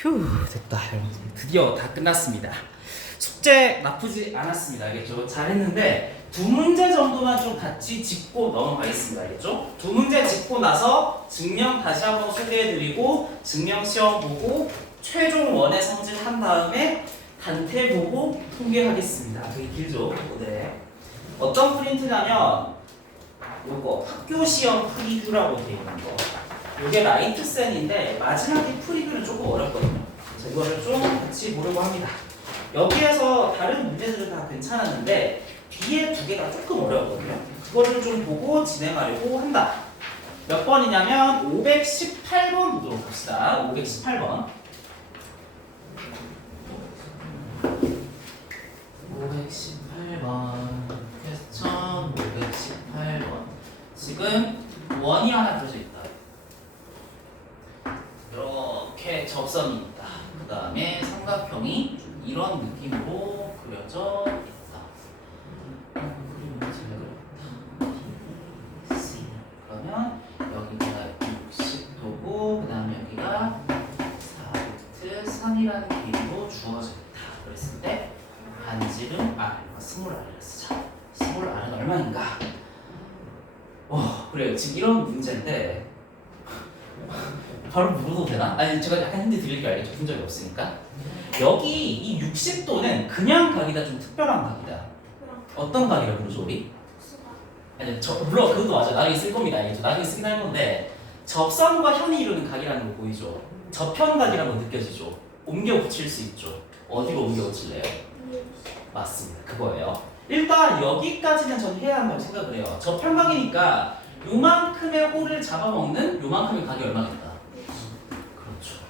휴, 됐다. 드디어 다 끝났습니다. 숙제 나쁘지 않았습니다. 알겠죠? 잘했는데 두 문제 정도만 좀 같이 짚고 넘어가겠습니다. 알겠죠? 두 문제 짚고 나서 증명 다시 한번 소개해드리고 증명 시험 보고 최종 원의 성질 한 다음에 단태 보고 통계하겠습니다. 되게 길죠? 네. 어떤 프린트냐면 요거 학교 시험 프리뷰라고 되어 있는 거. 이게 라이트센인데 마지막에 프리뷰는 조금 어렵거든요. 그래서 이거를 좀 같이 보려고 합니다. 여기에서 다른 문제들은 다 괜찮았는데 뒤에 두 개가 조금 어려웠거든요. 그거를 좀 보고 진행하려고 한다. 몇 번이냐면 518번 보도록 합시다. 518번. 518번. 퀘스천 518번. 지금 원이 하나 그려져 있다. 이렇게 접선이 있다. 그 다음에 삼각형이 이런 느낌으로 그려져 있다. 그림을 잘 그렸다. 그러면 여기가 60도고 그 다음에 여기가 4루트 3이라는 길이로 주어져 있다. 그랬을 때 반지름 R, 스몰 R을 쓰자. 스몰 R은 얼마인가? 그래요. 지금 이런 문제인데 바로 물어도 되나? 아니 제가 약간 힌트 드릴 게 알겠죠? 본 적이 없으니까. 여기 이 60도는 그냥 각이다, 좀 특별한 각이다. 어떤 각이라고 그러죠 우리? 아니 물론 그것도 맞아. 나중에 쓸 겁니다. 알겠죠? 나중에 쓰긴 할 건데 접선과 현이 이루는 각이라는 거 보이죠? 저편각이라고 느껴지죠? 옮겨 붙일 수 있죠? 어디로 옮겨 붙일래요? 맞습니다. 그거예요. 일단 여기까지는 전 해야 한다고 생각을 해요. 저편각이니까 요만큼의 홀을 잡아먹는 요만큼의 각이 얼마겠다? 그렇죠.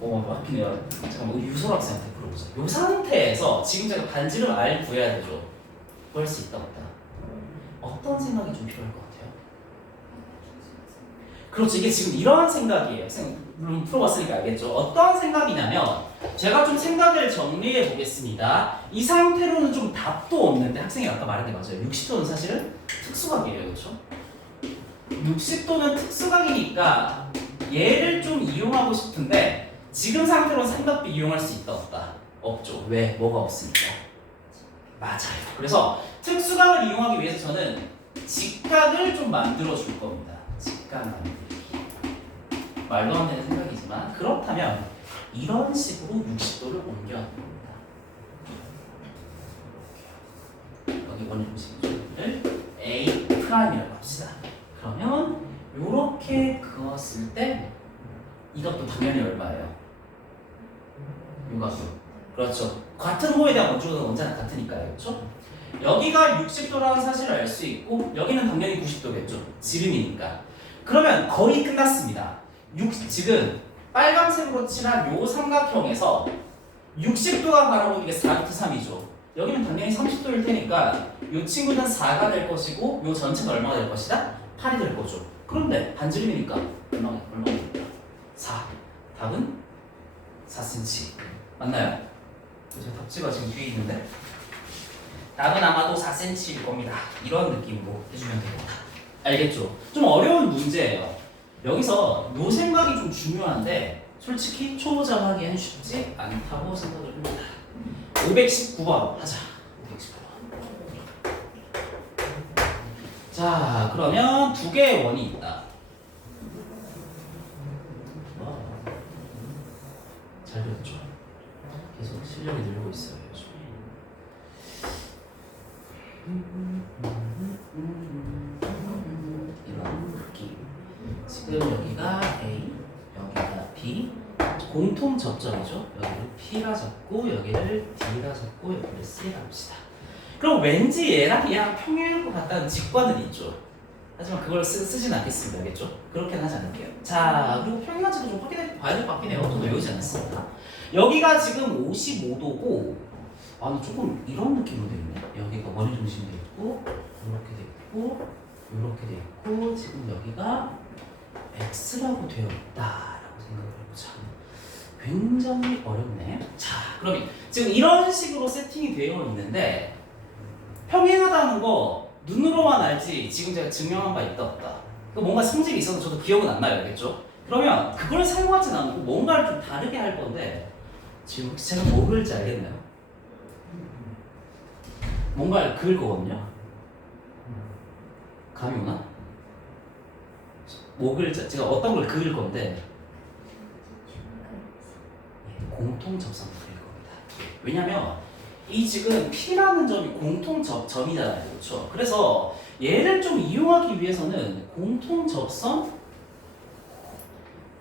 맞기네요. 잠깐만 우리 유솔 학생한테 물어보자. 요 상태에서 지금 제가 반지름 R 구해야 되죠? 구할 수 있다 없다? 어떤 생각이 좀 필요할 것 같아요? 그렇죠. 이게 지금 이러한 생각이에요. 물론 풀어봤으니까 알겠죠. 어떤 생각이냐면 제가 좀 생각을 정리해 보겠습니다. 이 상태로는 좀 답도 없는데 학생이 아까 말한 게 맞아요. 60도는 사실은 특수각이에요. 그렇죠? 60도는 특수각이니까 얘를 좀 이용하고 싶은데 지금 상태로는 삼각비 이용할 수 있다 없다? 없죠. 왜? 뭐가 없으니까. 맞아요. 그래서 특수각을 이용하기 위해서 저는 직각을 좀 만들어 줄 겁니다. 직각 만들기. 말도 안 되는 생각이지만 그렇다면 이런 식으로 60도를 옮겨야 됩니다. 여기 원의 중심을 A 프라임이라고 합시다. 그러면 이렇게 그었을 때 이것도 당연히 얼마예요? 요각도. 그렇죠. 같은 호에 대한 원주각은 언제나 같으니까요. 그렇죠? 여기가 60도라는 사실을 알 수 있고 여기는 당연히 90도겠죠. 지름이니까. 그러면 거의 끝났습니다. 지금 빨간색으로 칠한 요 삼각형에서 60도가 바라보는 게 4루트 3이죠. 여기는 당연히 30도일 테니까 요 친구는 4가 될 것이고 요 전체는 얼마가 될 것이다? 8이 될 거죠. 그런데 반지름이니까 얼마가 됩니까? 4. 답은 4cm. 맞나요? 제 답지가 지금 뒤에 있는데 답은 아마도 4cm일 겁니다. 이런 느낌으로 해주면 됩니다. 알겠죠? 좀 어려운 문제예요. 여기서 요 생각이 좀 중요한데 솔직히 초보자가 하기에는 쉽지 않다고 생각을 합니다. 519번 하자. 519번. 자, 그러면 두 개의 원이 있다. 잘 그렸죠? 계속 실력이 늘고 있어요. 요즘. 이런 느낌. 지금 여기가 A, 여기가 B, 공통 접점이죠. 여기를 P라 잡고 여기를 D라 잡고 여기를 C라 합시다. 그럼 왠지 얘랑 그냥 평행일 것 같다는 직관은 있죠. 하지만 그걸 쓰진 않겠습니다. 알겠죠? 그렇게는 하지 않을게요. 자, 그리고 평행한지도 좀 확인해 봐야 될 것 같긴 해요. 저도 외우지 않았습니다. 여기가 지금 55도고 근데 조금 이런 느낌으로 되어 있네. 여기가 원의 중심이 되어 있고 이렇게 되어 있고 이렇게 되어 있고 지금 여기가 X라고 되어 있다라고 생각을 해보자. 굉장히 어렵네. 자, 그러면 지금 이런 식으로 세팅이 되어 있는데 평행하다는 거 눈으로만 알지 지금 제가 증명한 바 있다 없다. 뭔가 성질이 있어서 저도 기억은 안 나요. 알겠죠? 그러면 그걸 사용하진 않고 뭔가를 좀 다르게 할 건데 지금 혹시 제가 뭐 그릴지 알겠나요? 뭔가를 그을 거거든요. 감이 오나? 뭐 그릴지 제가 어떤 걸 그을 건데 공통 접선을 그릴 겁니다. 왜냐면 이 지금 P라는 점이 공통 점이잖아요. 그렇죠? 그래서 얘를 좀 이용하기 위해서는 공통 접선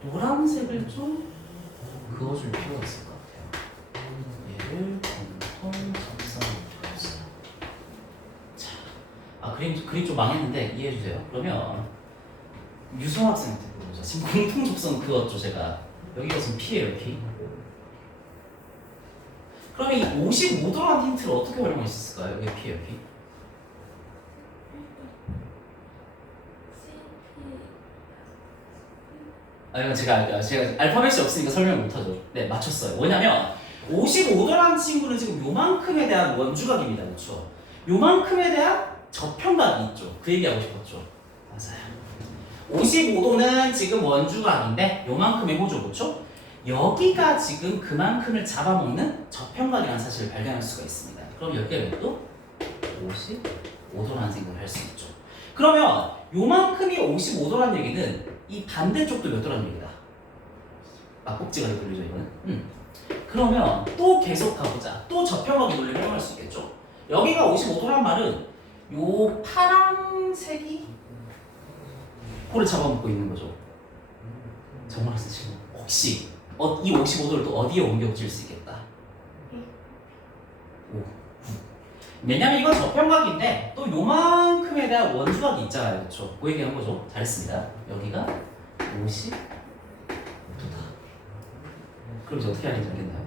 노란색을 좀 그어줄 필요가 있을 것 같아요. 얘를 공통 접선으로 그렸어요. 자, 그림 좀 망했는데 이해해주세요. 그러면 유성 학생한테 물어보자. 지금 공통 접선 그었죠, 제가. 여기가 지금 P예요, P. 그러면 이 55도라는 힌트를 어떻게 활용할 수 있을까요? 여기 P예요, P. 이건 제가 알파벳이 없으니까 설명 못하죠. 네, 맞췄어요. 뭐냐면 55도라는 친구는 지금 요만큼에 대한 원주각입니다. 그렇죠? 요만큼에 대한 저평각이 있죠. 그 얘기하고 싶었죠. 맞아요. 55도는 지금 원주각인데 요만큼의 호조, 그렇죠? 여기가 지금 그만큼을 잡아먹는 저평각이라는 사실을 발견할 수가 있습니다. 그럼 여기가 몇 도? 55도라는 생각을 할 수 있죠. 그러면 요만큼이 55도라는 얘기는 이 반대쪽도 몇 도라는 얘기다. 막꼭지가 돌리죠 이거는. 그러면 또 계속 가보자. 또 저평각의 논리를 활용할 수 있겠죠. 여기가 55도란 말은 요 파란색이 코를 잡아먹고 있는 거죠. 정말 쓰시고 혹시 이 55도를 또 어디에 옮겨 붙일 수 있겠다. 왜냐면 이건 저평각인데 또 요만큼에 대한 원주각이 있잖아요. 그렇죠? 그 얘기한 거죠. 잘했습니다. 여기가 50도다. 그럼 이제 어떻게 하는지 알겠나요?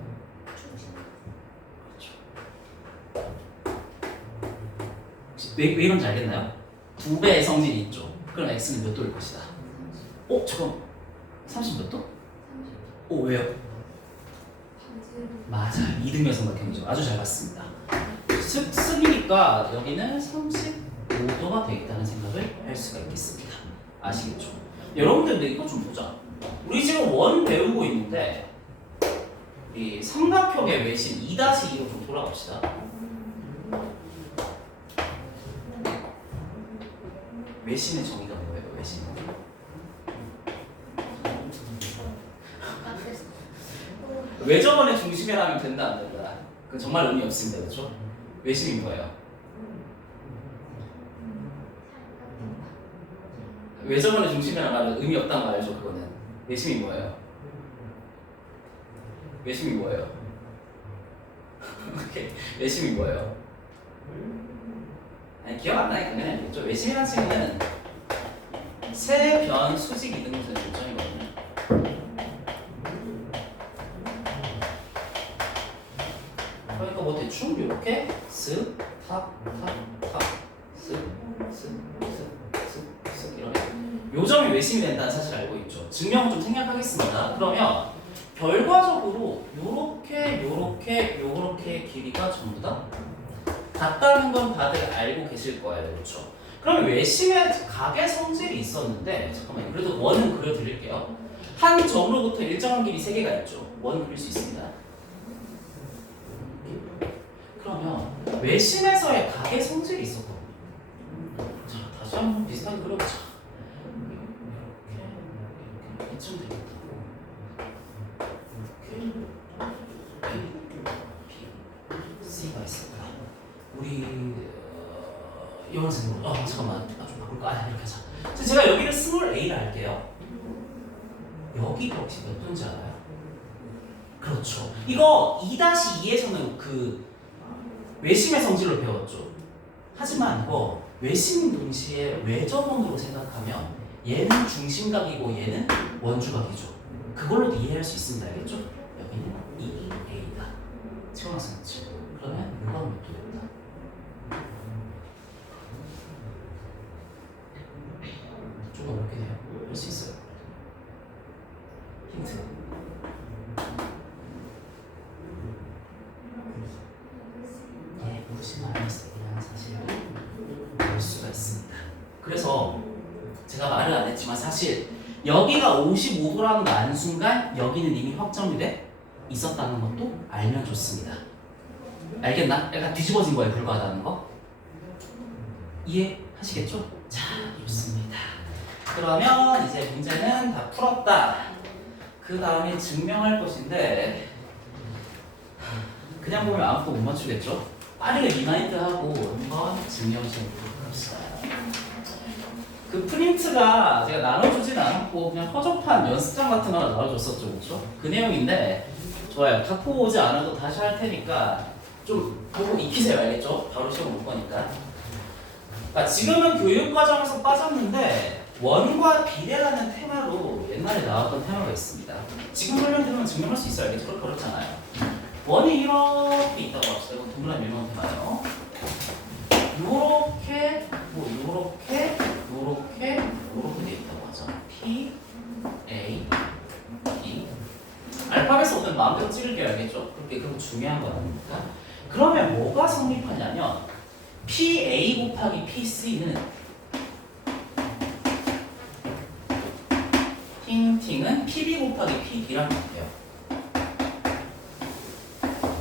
그렇죠. 왜 이런지 알겠나요? 2배의 성질이 있죠. 그럼 x는 몇 도일 것이다. 잠깐 30 몇 도? 왜요? 맞아요. 이등변삼각형이죠. 아주 잘 봤습니다. 습이니까 여기는 35도가 되겠다는 생각을 할 수가 있겠습니다. 아시겠죠? 여러분들 근데 이거 좀 보자. 우리 지금 원 배우고 있는데 이 삼각형의 외심 2-2로 좀 돌아갑시다. 외심의 정의가 뭐예요? 외심. 외접원의 중심이라면 된다 안 된다. 그 정말 의미 없습니다. 그렇죠? 외심이 뭐예요? 외접원의 중심이라는 말은 의미 없다는 거 알죠? 그거는. 외심이 뭐예요? 외심이 뭐예요? 외심이 뭐예요? 아니 기억 안 나니까 그냥 알겠죠? 외심이라는 친구는 세변 수직 이등분선의 결정이거든요. 그러니까 뭐 대충 이렇게 쓱, 탑, 쓱 이러면 요 점이 외심이 된다는 사실을 알고 있죠. 증명을 좀 생략하겠습니다. 그러면 결과적으로 요렇게 길이가 전부 다 같다는 건 다들 알고 계실 거예요. 그렇죠? 그럼 외심의 각의 성질이 있었는데 잠깐만요. 그래도 원은 그려드릴게요. 한 점으로부터 일정한 길이 3개가 있죠. 원 그릴 수 있습니다. 그러면 외심에서의 각의 성질이 있었거든요. 자, 다시 한번 비슷하게 그려보자. 이렇게 이쯤 되겠다. C가 있을까? 우리 이런 생각으로 잠깐만 좀 바꿀까? 이렇게 하자. 제가 여기를 스몰 a라 할게요. 여기가 혹시 몇 도인지 알아요? 그렇죠. 이거 2-2에서는 그 외심의 성질로 배웠죠. 하지만 이거 외심인 동시에 외접원으로 생각하면 얘는 중심각이고 얘는 원주각이죠. 그걸로도 이해할 수 있습니다. 알겠죠? 여기는 2a다. 채원학생 친구. 그러면 이거 몇 도 됩니다. 좀 어렵게 돼요. 할 수 있어요. 힌트. 마이너스1이라는 사실을 볼 수가 있습니다. 그래서 제가 말을 안 했지만 사실 여기가 55도라는 거 아는 순간 여기는 이미 확정이 돼 있었다는 것도 알면 좋습니다. 알겠나? 약간 뒤집어진 거에 불과하다는 거 이해하시겠죠? 자, 좋습니다. 그러면 이제 문제는 다 풀었다. 그 다음에 증명할 것인데 그냥 보면 아무것도 못 맞추겠죠? 빠르게 리마인드하고 한번 증명을 좀 해보도록 합시다. 그 프린트가 제가 나눠주진 않았고 그냥 허접한 연습장 같은 거 하나 나눠줬었죠, 그렇죠? 그 내용인데 좋아요. 갖고 오지 않아도 다시 할 테니까 좀 보고 익히세요, 알겠죠? 바로 시험 못 거니까. 그러니까 지금은 교육과정에서 빠졌는데 원과 비례라는 테마로 옛날에 나왔던 테마가 있습니다. 지금 설명드리면 증명할 수 있어요, 알겠죠? 그렇게 어렵잖아요. 원이 이렇게 있다고 합시다. 이건 동그라미 일반 테마예요. 요렇게, 요렇게 돼 있다고 하죠. P, A, P. 알파벳 오늘 마음대로 찍을게요, 알겠죠? 그렇게 중요한 건 아닙니까? 그러면 뭐가 성립하냐면 PA 곱하기 PC는 팅팅은 PB 곱하기 PD랑 같아요.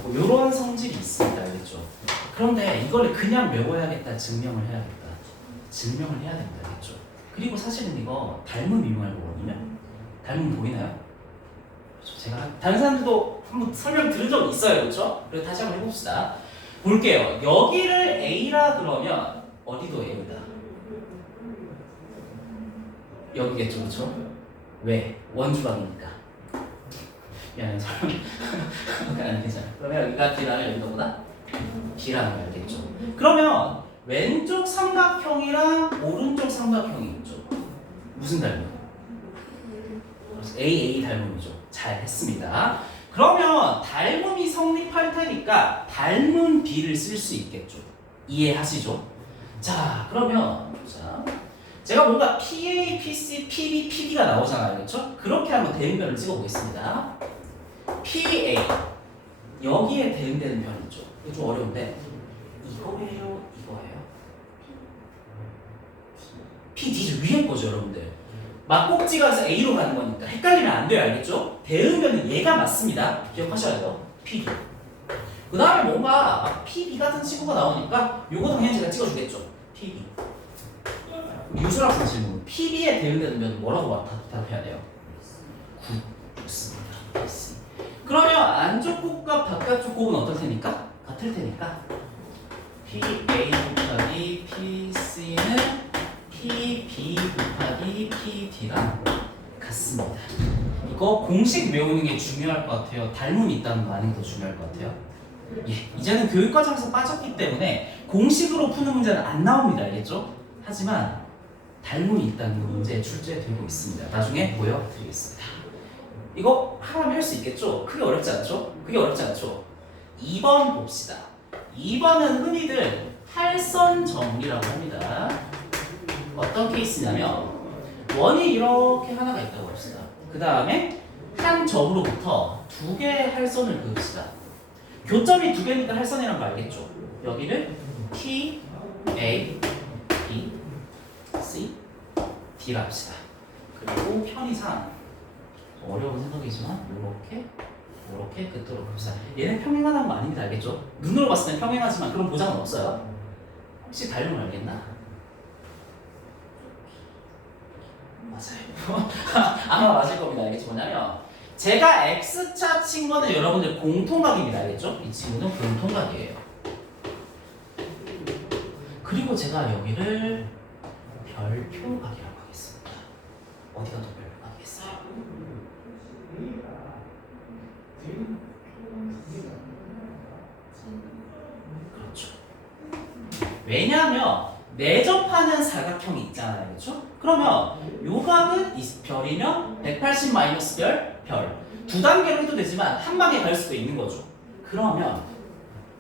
뭐 이런 성질이 있습니다, 알겠죠? 그런데 이걸 그냥 외워야겠다, 증명을 해야겠다. 증명을 해야 됩니다, 알겠죠? 그리고 사실은 이거 닮은 미분할 거거든요. 닮은 보이나요? 제가 다른 사람들도 한번 설명 들은 적 있어요, 그렇죠? 그리고 다시 한번 해봅시다. 볼게요. 여기를 A라 그러면 어디도 A다. 여기겠죠, 그렇죠? 왜? 원주방이니까. 미안해, 설명. 안 괜찮아. 그러면 여기가 B라면 여기가 보다 B라는 거 알겠죠? 그러면 왼쪽 삼각형이랑 오른쪽 삼각형이 있죠. 무슨 닮음? A 닮음이죠. 잘 했습니다. 그러면 닮음이 성립할 테니까 닮은 B를 쓸 수 있겠죠. 이해하시죠? 자, 그러면 자, 제가 뭔가 PA, PC, PB, PD가 나오잖아요, 그렇죠? 그렇게 한번 대응변을 찍어보겠습니다. PA 여기에 대응되는 변이 있죠. 이거 좀 어려운데 이거예요, 이거예요? PD 위에 거죠, 여러분들. 막꼭지가 서 A로 가는 거니까 헷갈리면 안 돼요, 알겠죠? 대응변은 얘가 맞습니다. 기억하셔야 돼요. PD. 그 다음에 뭔가 PB 같은 친구가 나오니까 요거 당연히 제가 찍어주겠죠. PB. 유수학생 질문. PB에 대응되는 변은 뭐라고 답해야 돼요? 굿. 좋습니다. 그러면 안쪽 곱과 바깥쪽 곱은 어떨 테니까? 같을 테니까 PA 곱하기 PC는 PB 곱하기 PD랑 같습니다. 이거 공식 외우는 게 중요할 것 같아요. 닮음이 있다는 거 아는 게 더 중요할 것 같아요. 예, 이제는 교육과정에서 빠졌기 때문에 공식으로 푸는 문제는 안 나옵니다. 알겠죠? 하지만 닮음이 있다는 거 문제에 출제되고 있습니다. 나중에 보여드리겠습니다. 이거 하라면 할 수 있겠죠? 크게 어렵지 않죠? 그게 어렵지 않죠? 2번 봅시다. 2번은 흔히들 할선 정리라고 합니다. 어떤 케이스냐면 원이 이렇게 하나가 있다고 합시다. 그 다음에 한 점으로부터 두 개의 할선을 그읍시다. 교점이 두 개니까 할선이란 거 알겠죠? 여기를 T, A, B, C, D라 합시다. 그리고 편의상 어려운 해석이지만 이렇게 긋도록 합시다. 얘는 평행하다는 거 아닙니다, 알겠죠? 눈으로 봤을 땐 평행하지만 그런 보장은 없어요. 혹시 닮으면 알겠나? 맞아요. 아마 맞을 겁니다. 알겠죠? 뭐냐면 제가 X차 친 거는 여러분들 공통각입니다. 알겠죠? 이 친구는 공통각이에요. 그리고 제가 여기를 별표각이라고 하겠습니다. 어디가 더 별표각이겠어요? 그렇죠. 왜냐하면 내접하는 사각형이 있잖아요, 그렇죠? 그러면 요 각은 이 별이면 180 마이너스 별 두 단계로 해도 되지만 한 방에 갈 수도 있는 거죠. 그러면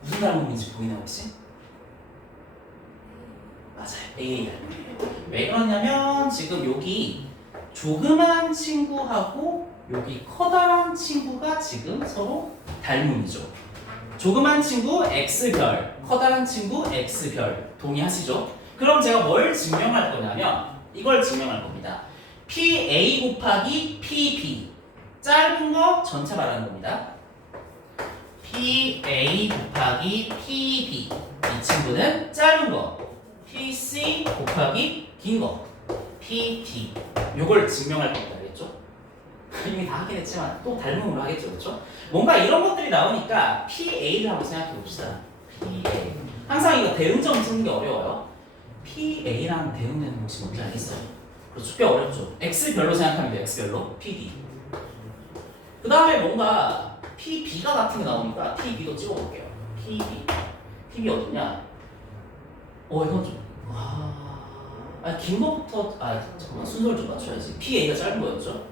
무슨 닮음인지 보이나요, 혹시? 맞아요, A 닮음이에요. 왜 그러냐면 지금 여기 조그만 친구하고 여기 커다란 친구가 지금 서로 닮음이죠. 조그만 친구 X별, 커다란 친구 X별. 동의하시죠? 그럼 제가 뭘 증명할 거냐면 이걸 증명할 겁니다. PA 곱하기 PB. 짧은 거 전체 말하는 겁니다. PA 곱하기 PB. 이 친구는 짧은 거. PC 곱하기 긴 거. PT. 요걸 증명할 겁니다. 알겠죠? 이미 다 하긴 했지만 또 닮음으로 하겠죠. 그렇죠? 뭔가 이런 것들이 나오니까 PA를 한번 생각해 봅시다. PA. 항상 이거 대응점 쓰는 게 어려워요. PA랑 대응되는 혹시 뭔지 알겠어요? 그렇죠. 꽤 어렵죠. X별로 생각하면 돼요. X별로. PD. 그 다음에 뭔가 PB가 같은 게 나오니까 PB도 찍어볼게요. PB. PB 어디냐? 이건 좀. 긴 거부터. 잠깐만. 순서를 좀 맞춰야지. PA가 짧은 거였죠?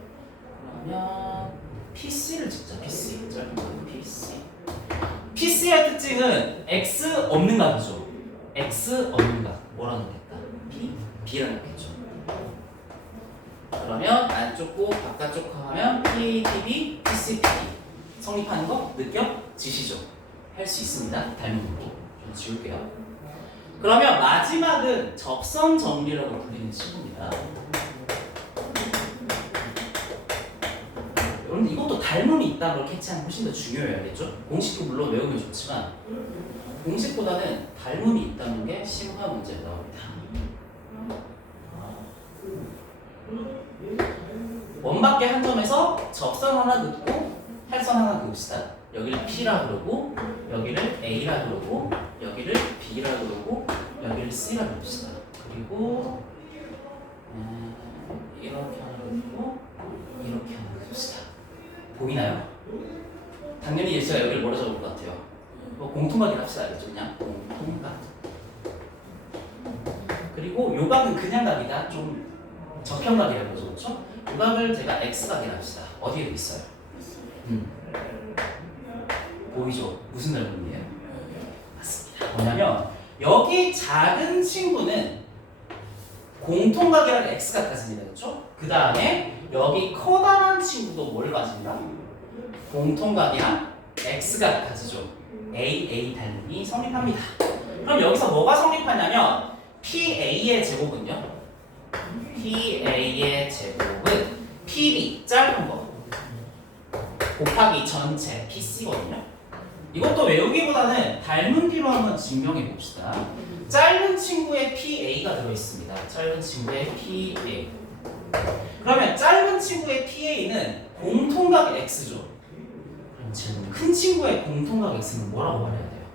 그러면 PC를 찍자. PC. 짧은 거. PC. PC의 특징은 X 없는 각이죠. X 없는 각. 뭐라는 거겠다? P? B라는 거겠죠. 그러면 안쪽 고 바깥쪽 고 하면 PTB, PCPB 성립하는 거 느껴지시죠? 할 수 있습니다. 닮은 것도 좀 지울게요. 그러면 마지막은 접선 정리라고 불리는 친구입니다. 여러분 이것도 닮음이 있다는 걸 캐치하는 게 훨씬 더 중요해요. 알겠죠? 공식도 물론 외우면 좋지만 공식보다는 닮음이 있다는 게 심화 문제에 나옵니다. 원밖에 한 점에서 접선 하나 긋고 활선 하나 그읍시다. 여기를 P라 그러고 여기를 A라 그러고 여기를 B라 그러고 여기를 C라 그럽시다. 그리고 이렇게 하나 그리고 이렇게 하나 그읍시다. 보이나요? 당연히 제가 여기를 뭐라 적을 것 같아요. 공통각이 합시다. 알겠죠? 그냥 공통각. 그리고 요 각은 그냥 각이다. 좀 저평각이라고 그러죠. 그렇죠? 요 각을 제가 X각이라 합시다. 어디에도 있어요? 보이죠? 무슨 닮음이에요? 맞습니다. 뭐냐면 여기 작은 친구는 공통각이라는 X각 가집니다. 그렇죠? 그 다음에 여기 커다란 친구도 뭘 가진다? 공통각이랑 X각 가지죠. AA 닮음이 성립합니다. 그럼 여기서 뭐가 성립하냐면 PA의 제곱은요? PA의 제곱은 PB 짧은 거 곱하기 전체 PC거든요. 이것도 외우기보다는 닮은 뒤로 한번 증명해 봅시다. 짧은 친구에 PA가 들어있습니다. 짧은 친구에 PA. 그러면 짧은 친구의 PA는 공통각 X죠. 그럼 지금 큰 친구의 공통각 X는 뭐라고 말해야 돼요?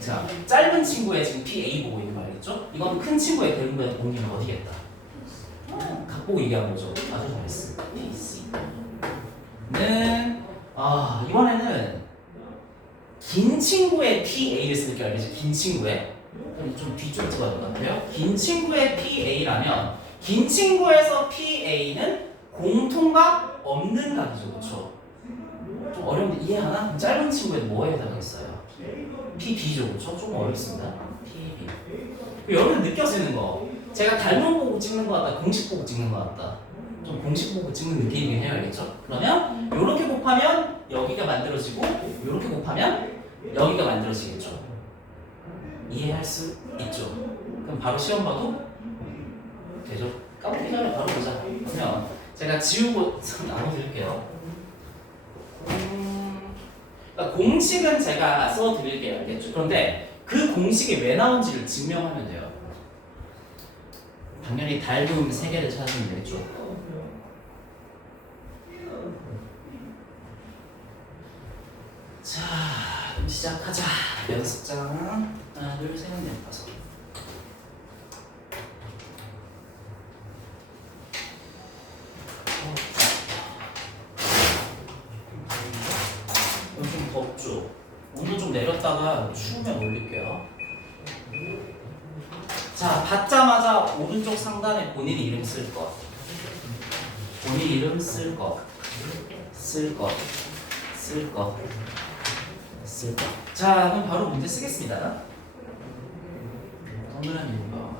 자, 짧은 친구의 지금 PA 보고 있는 거 알겠죠? 이건 큰 친구의 대응보다 공기는 어디겠다? 각 보고 얘기한 거죠. 아주 잘했습니다. PC는 이번에는 긴 친구의 PA를 쓸게 알겠죠? 긴 친구의 좀 뒤쪽에 찍어야 될 것 같아요. 긴 친구의 PA라면 긴 친구에서 PA는 공통각 없는 각이죠, 그렇죠? 좀 어려운데 이해하나? 그럼 짧은 친구에 뭐에 해당하겠어요? PB죠, 그렇죠? 조금 어렵습니다. PB. 여러분 느껴지는 거. 제가 닮은 보고 찍는 거 같다, 공식 보고 찍는 거 같다. 좀 공식 보고 찍는 느낌이긴 해요, 알겠죠? 그러면 이렇게 곱하면 여기가 만들어지고 이렇게 곱하면 여기가 만들어지겠죠. 이해할 수 있죠. 그럼 바로 시험 봐도 되죠. 까먹기 전에 바로 보자. 그러면 제가 지우고 나눠드릴게요. 그러니까 공식은 제가 써드릴게요, 알겠죠? 그런데 그 공식이 왜 나온지를 증명하면 돼요. 당연히 닮음 3개를 찾으면 되겠죠. 자, 그럼 시작하자. 연습장 하나, 둘, 셋, 넷, 다섯. 이거 좀 덥죠? 오늘 좀 내렸다가 추우면 올릴게요. 자, 받자마자 오른쪽 상단에 본인 이름 쓸 것. 본인 이름 쓸 것. 쓸 것. 쓸 것. 쓸 것. 자, 그럼 바로 문제 쓰겠습니다. 동그라미 6번.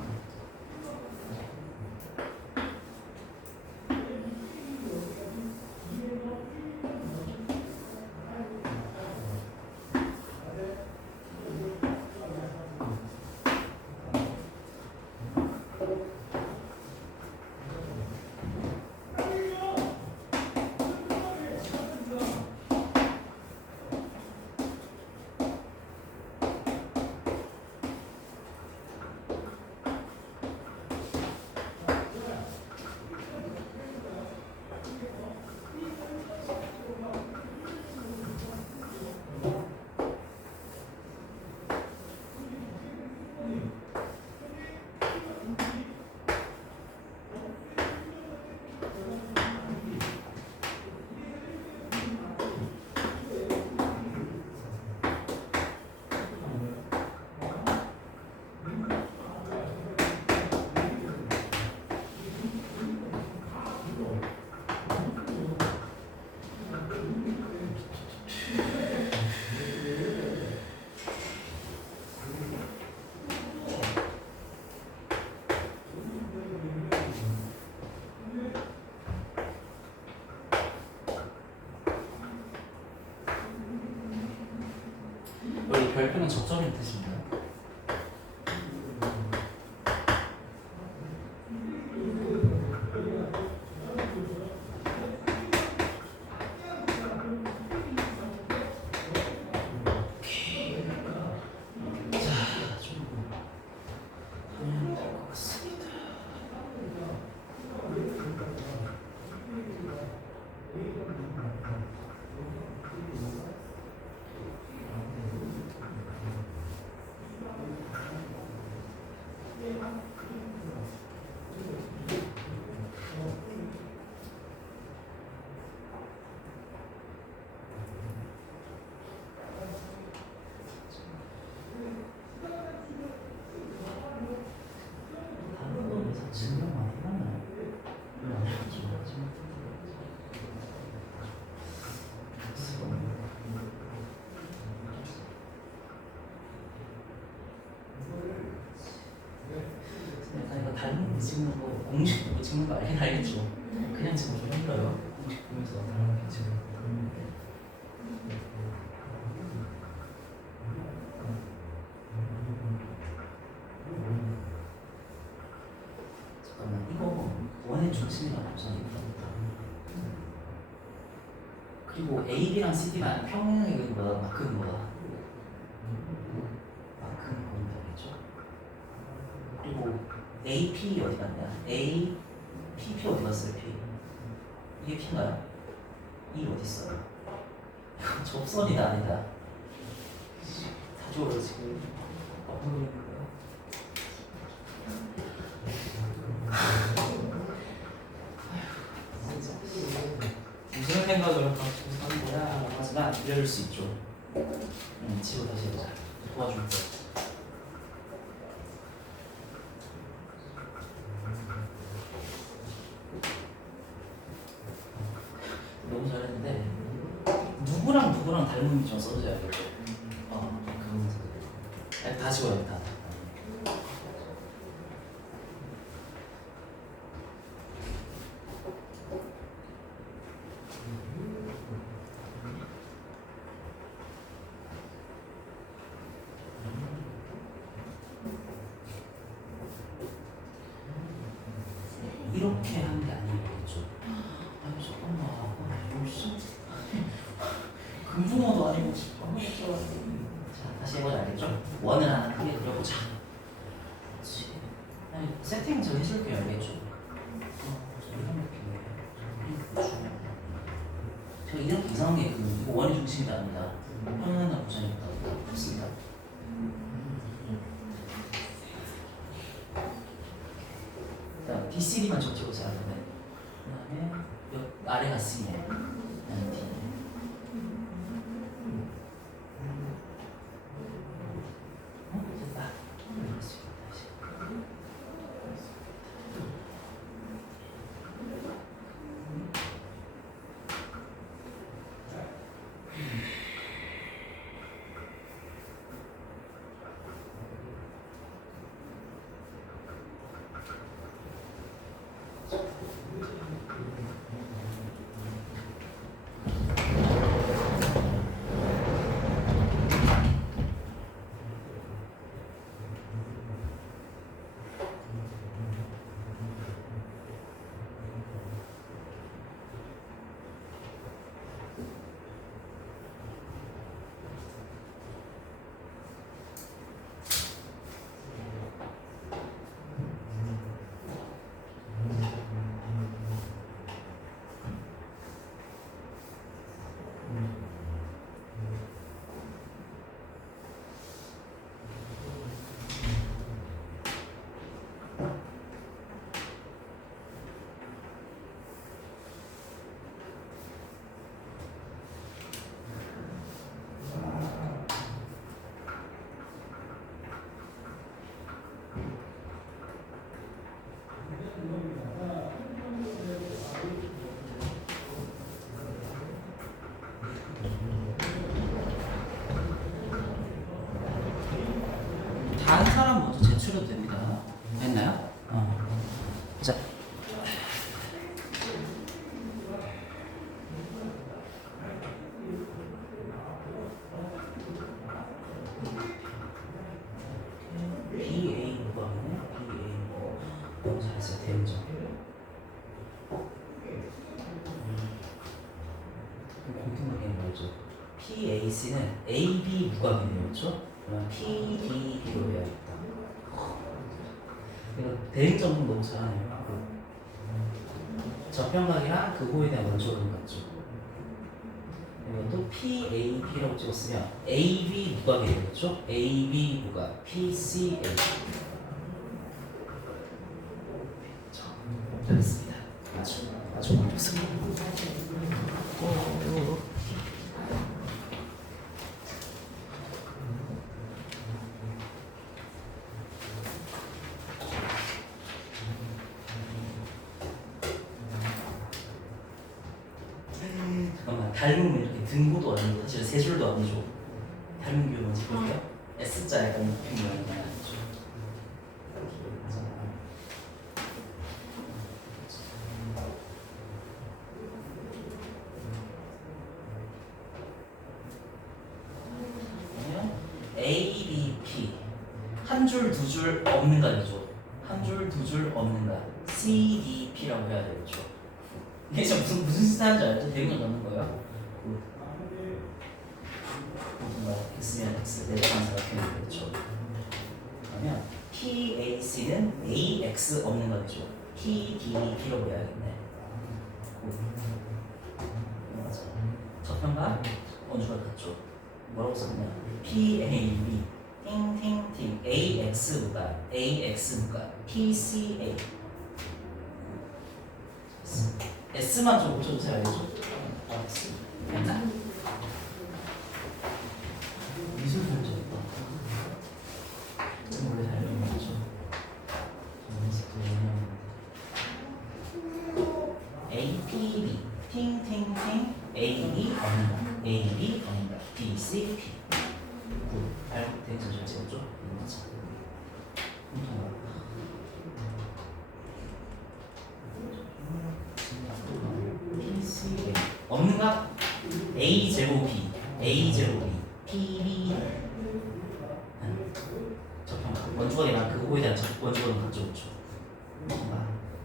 별표는 적절인 뜻입니다. 다른 찍는 거 공식 보고 찍는 거 알긴 알겠죠. 그냥 찍으면 좀 힘들어요. 공식 보면서 다른 게 찍는 거. 잠깐만, 이거 원의 중심이라고 보잖아요. 그리고 A, B랑 C, D만 평행의 근보다 마크 근보다 마크 근보다겠죠. 그리고 A, P 어디 갔냐? A, P, P 어디 갔어요? P 이게 P인가요? E 어디 있어요? 이거 접선이다 아니다. 다 줘요 지금. 어떤 그림인 거예요? 무슨 생각을 가지고 사는 거야? 라고 하지만 이럴 수 있죠. 치고 다시 해보자. 도와줄게. 너무 잘했는데 누구랑 닮은 좀 써줘야겠죠. 그거 다 지워요 다. 이렇게 하는 게 아니겠죠. 아니 잠깐만, 벌써 금붕어도 아니고 자 다시 해보자. 알겠죠? 원을 하나 크게 그려보자. 그렇지. 아니 세팅 저 해줄게요. 알겠죠? 제가 이렇게 이상한 게 이거 원의 중심이 아닙니다. 평행한 구성이니까 좋습니다. 자, DCD만 적적으로 생각하면 그 다음에 아래가 C네. D네. 됐다. 다시. 다른 사람 먼저 제출해도 됩니다. 됐나요? 자. 되겠죠. PAC는 AB 무각이 되겠죠. 그러면 PDB로 해야겠다. 이거 대응점은 너무 잘하네요. 저평각이랑 극호에 대한 원조는 같죠. 이것도 PAP라고 찍었으면 AB 무각이 되겠죠. AB 무각 PCA. 됐습니다. 아주 만족스럽습니다. 잠깐만, 닮으면 이렇게 등고도 아니고 사실 세 줄도 아니죠. 닮은 게 뭔지 볼게요. S자 약간 높은 모양이 아니죠. 그러면 A, B, P 한 줄, 두 줄 없는 거 아니죠. 한 줄, 두 줄 없는 거 C, D, P라고 해야 되겠죠. 이게 진짜 무슨 짓하는지 알죠? 대응을 넣는 거예요. X면 X 내려가는 사람이 되겠죠. 그러면 PAC는 AX 없는 거 되죠. PDB로 해야겠네. 맞아. 저평가 원주가 같죠. 뭐라고 썼냐? PAB 팅팅팅 AX가 AX가 PCA S만 좀 고쳐주세요. 알겠죠? 알겠습니다. 괜찮아. 미술 공부했다. 원래 잘 배웠죠. APB 팅팅팅 AB 언더 AB 언더 BCP 알고 대해서 잘 찍었죠? 맞아. PCA 없는가? A 제곱 B A 제곱 B PB 저평가 원주각이랑 그거에 대한 원주각은 같죠, 그렇죠?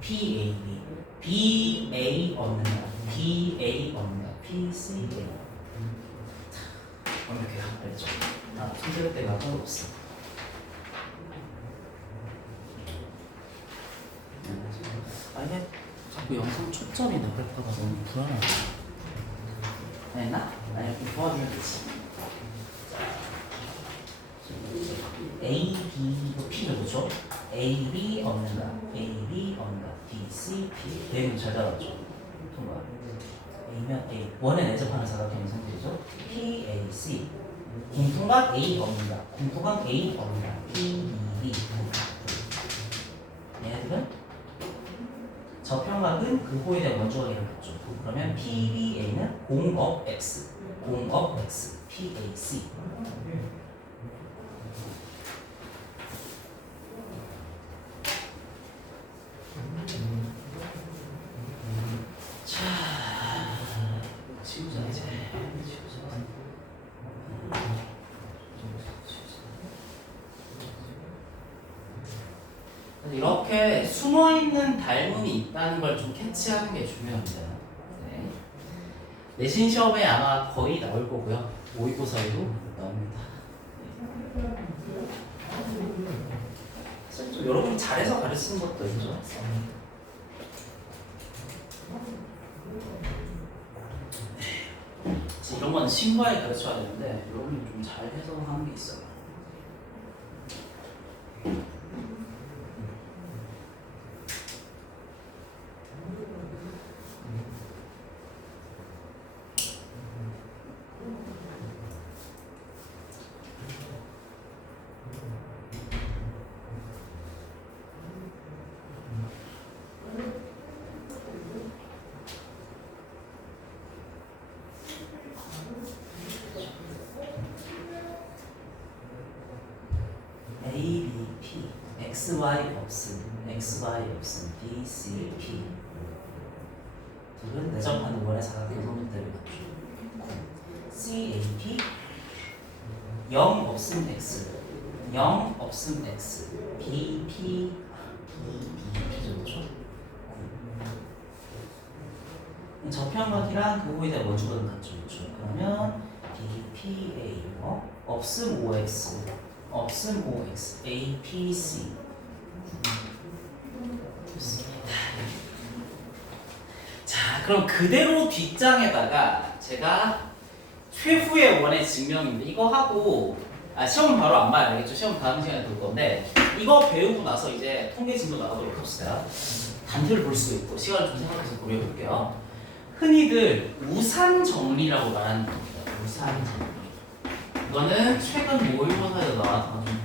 PAB BA 없는가? BA 없는가? PCA 완벽해요. 알겠죠? 손들을 때가 하나도 없어. 이게 자꾸 영상 초점이 나갈까봐 너무 불안하다. 됐나? 이렇게 도와주면 되지. A, B, P는 뭐죠? A, B 없는가? A, B 없는가? D, C, P. A는 잘 따라왔죠? 통과. A면 A. 원의 내접하는 사각형의 상태죠? P, A, C. 공통각 A 없는가? 공통각 A 없는가? P, B, B. 얘네들은 저평각은 그 호에 대한 원주각이랑 같죠. 그러면 PBA는 공업 X, 공업 X, PAC. 자, 지우자 이제. 이렇게 숨어있는 닮음이 있다는 걸 좀 캐치하는 게 중요합니다. 네. 내신 시험에 아마 거의 나올 거고요. 모의고사에도 나옵니다. 사실 좀 여러분이 잘해서 가르치는 것도 있죠. 이런 건 신부에 가르쳐야 되는데 여러분이 좀 잘해서 하는 게 있어요. XY 없음, XY 없음, BCP 둘은 내접하는 원의 사각형 성분대를 갖추고 CAP 0 없음 X, 0 없음 X, BP, BP죠, 그렇죠? 저평각이랑 그거에 대한 원주각은 같죠. 그렇죠? 그러면 BPA 없음 OX 없음 OX APC 좋습니다. 자, 그럼 그대로 뒷장에다가 제가 최후의 원의 증명인데 이거 하고 시험 바로 안 봐야 되겠죠. 시험 다음 시간에 볼 건데 이거 배우고 나서 이제 통계진도 나가도록 합시다. 단표를 볼 수 있고 시간을 좀 생각해서 고려해볼게요. 흔히들 우산 정리라고 말하는 겁니다. 우산 정리. 이거는 최근 모의고사에 나와가지고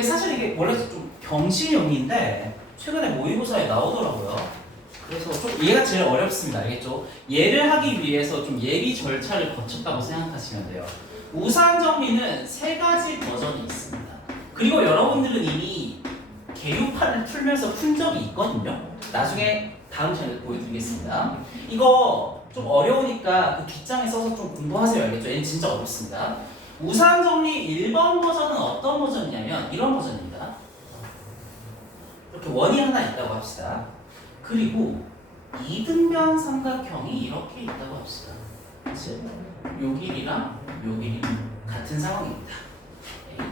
사실 이게 원래 좀 경시용인데 최근에 모의고사에 나오더라고요. 그래서 좀 얘가 제일 어렵습니다. 알겠죠? 얘를 하기 위해서 좀 예비 절차를 거쳤다고 생각하시면 돼요. 우산 정리는 3가지 버전이 있습니다. 그리고 여러분들은 이미 계류판을 풀면서 푼 적이 있거든요. 나중에 다음 시간에 보여드리겠습니다. 이거 좀 어려우니까 그 뒷장에 써서 좀 공부하세요. 알겠죠? 얘는 진짜 어렵습니다. 우산 정리 1번 버전은 어떤 버전이냐면 이런 버전입니다. 이렇게 원이 하나 있다고 합시다. 그리고 이등변 삼각형이 이렇게 있다고 합시다. 즉, 요 길이랑 요 길이는 같은 상황입니다. A,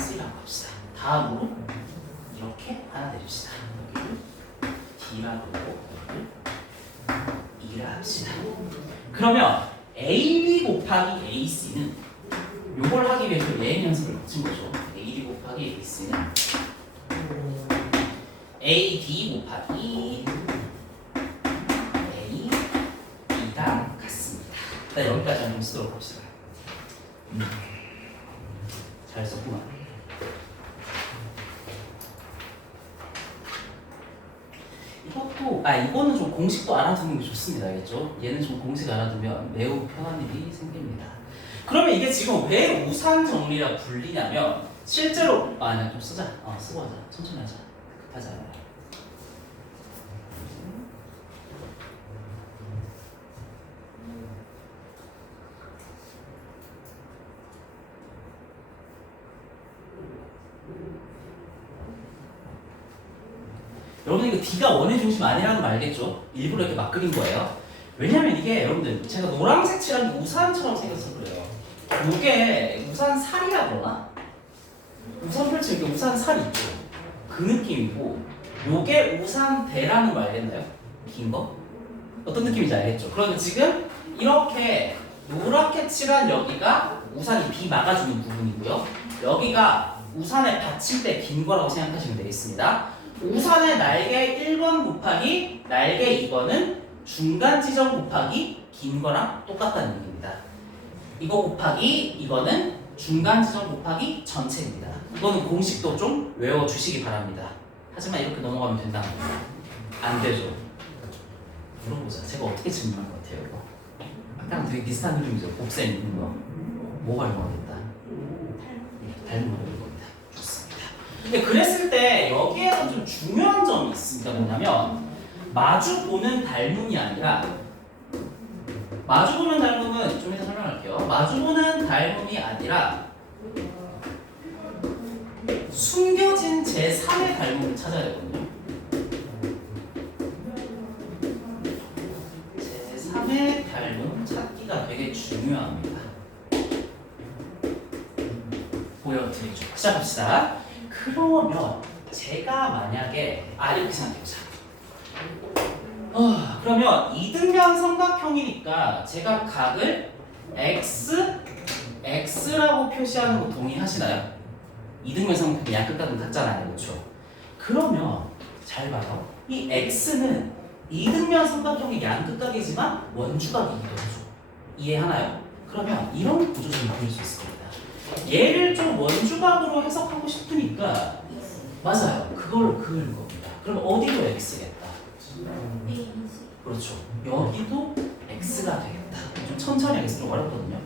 C라고 합시다. 다음으로 이렇게 하나 내립시다. 여기를 D라고 여기를 E라 합시다. 그러면 AB 곱하기 AC는 요걸 하기 위해서 예행 연습을 거친 거죠. AB 곱하기 AC는 AD 곱하기 A, B랑 같습니다. 일단 여기까지 한번 쓰도록 합시다. 잘 썼구나. 이거는 좀 공식도 알아두는 게 좋습니다. 알겠죠? 얘는 좀 공식 알아두면 매우 편한 일이 생깁니다. 그러면 이게 지금 왜 우산 정리라 불리냐면 실제로 아니야 좀 쓰자. 쓰고 하자. 천천히 하자. 급하지 않아. 여러분 이거 D가 원의 중심 아니라는 거 알겠죠? 일부러 이렇게 막 그린 거예요. 왜냐면 이게 여러분들 제가 노란색 칠한 게 우산처럼 생겨서 그래요. 이게 우산 살이라 그러나? 우산 펼치 이렇게 우산 살 있죠? 그 느낌이고 요게 우산대라는 거 알겠나요? 긴 거? 어떤 느낌인지 알겠죠? 그러면 지금 이렇게 노랗게 칠한 여기가 우산이 비 막아주는 부분이고요. 여기가 우산에 받칠 때 긴 거라고 생각하시면 되겠습니다. 우산의 날개 1번 곱하기 날개 2번은 중간 지점 곱하기 긴 거랑 똑같다는 얘기입니다. 이거 곱하기 이거는 중간 지점 곱하기 전체입니다. 이거는 공식도 좀 외워주시기 바랍니다. 하지만 이렇게 넘어가면 된다는 거예요. 안 되죠. 물어보자. 제가 어떻게 증명한 것 같아요, 이거? 아까랑 되게 비슷한 느낌이죠. 곱셈 있는 거. 뭐가 얼마겠다? 닮은 겁니다. 좋습니다. 근데 그랬을 때 여기에서 좀 중요한 점이 있습니다. 뭐냐면 마주 보는 닮음이 아니라 마주 보는 닮음은 좀 이따 설명할게요. 마주 보는 닮음이 아니라 숨겨진 제3의 닮음을 찾아야 되거든요. 제3의 닮음 찾기가 되게 중요합니다. 보여드리죠. 시작합시다. 그러면 제가 만약에 이렇게 생각해보자. 그러면 이등변 삼각형이니까 제가 각을 X라고 표시하는 거 동의하시나요? 이등변 삼각형이 양끝각은 같잖아요. 그렇죠? 그러면 잘 봐요. 이 X는 이등변 삼각형의 양끝각이지만 원주각이기도 하죠. 이해하나요? 그러면 이런 구조 좀 그릴 수 있을 겁니다. 얘를 좀 원주각으로 해석하고 싶으니까 맞아요. 그걸 그을 겁니다. 그럼 어디도 X겠다. 그렇죠. 여기도 X가 되겠다. 좀 천천히 하겠습니다. 좀 어렵거든요.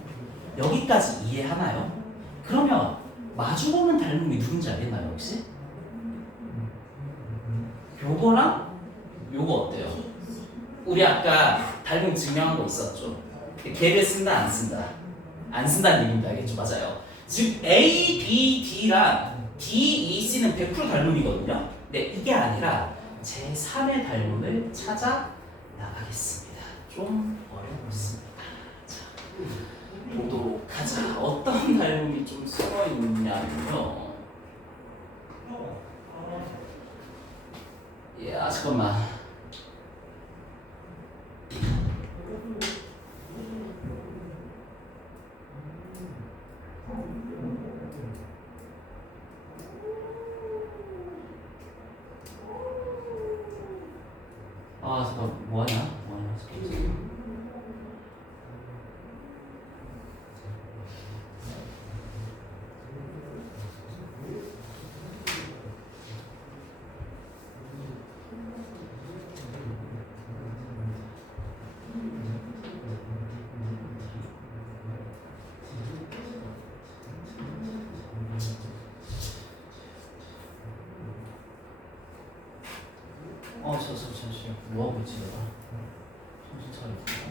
여기까지 이해하나요? 그러면 마주보는 닮음이 누군지 알겠나요 혹시? 요거랑 요거 어때요? 우리 아까 닮음 증명한 거 있었죠? 걔를 쓴다 안 쓴다? 안 쓴다는 얘기입니다. 알겠죠? 맞아요. 즉 A, B, D랑 D, E, C는 100% 닮음이거든요. 근데 이게 아니라 제3의 닮음을 찾아 나가겠습니다. 좀 어렵습니다. 자, 보도록 하자. 어떤 닮음이 좀 숨어 있냐면요. 야, 잠깐만. 아, 잠깐 뭐하냐? 잠시 뭐 하고 있지 내가? 정신 차려.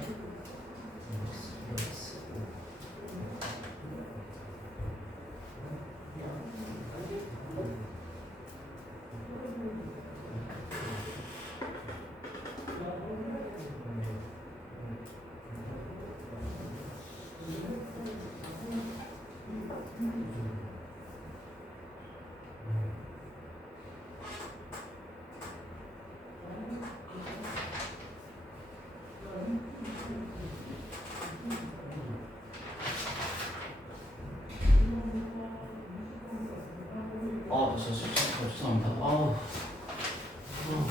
죄송합니다.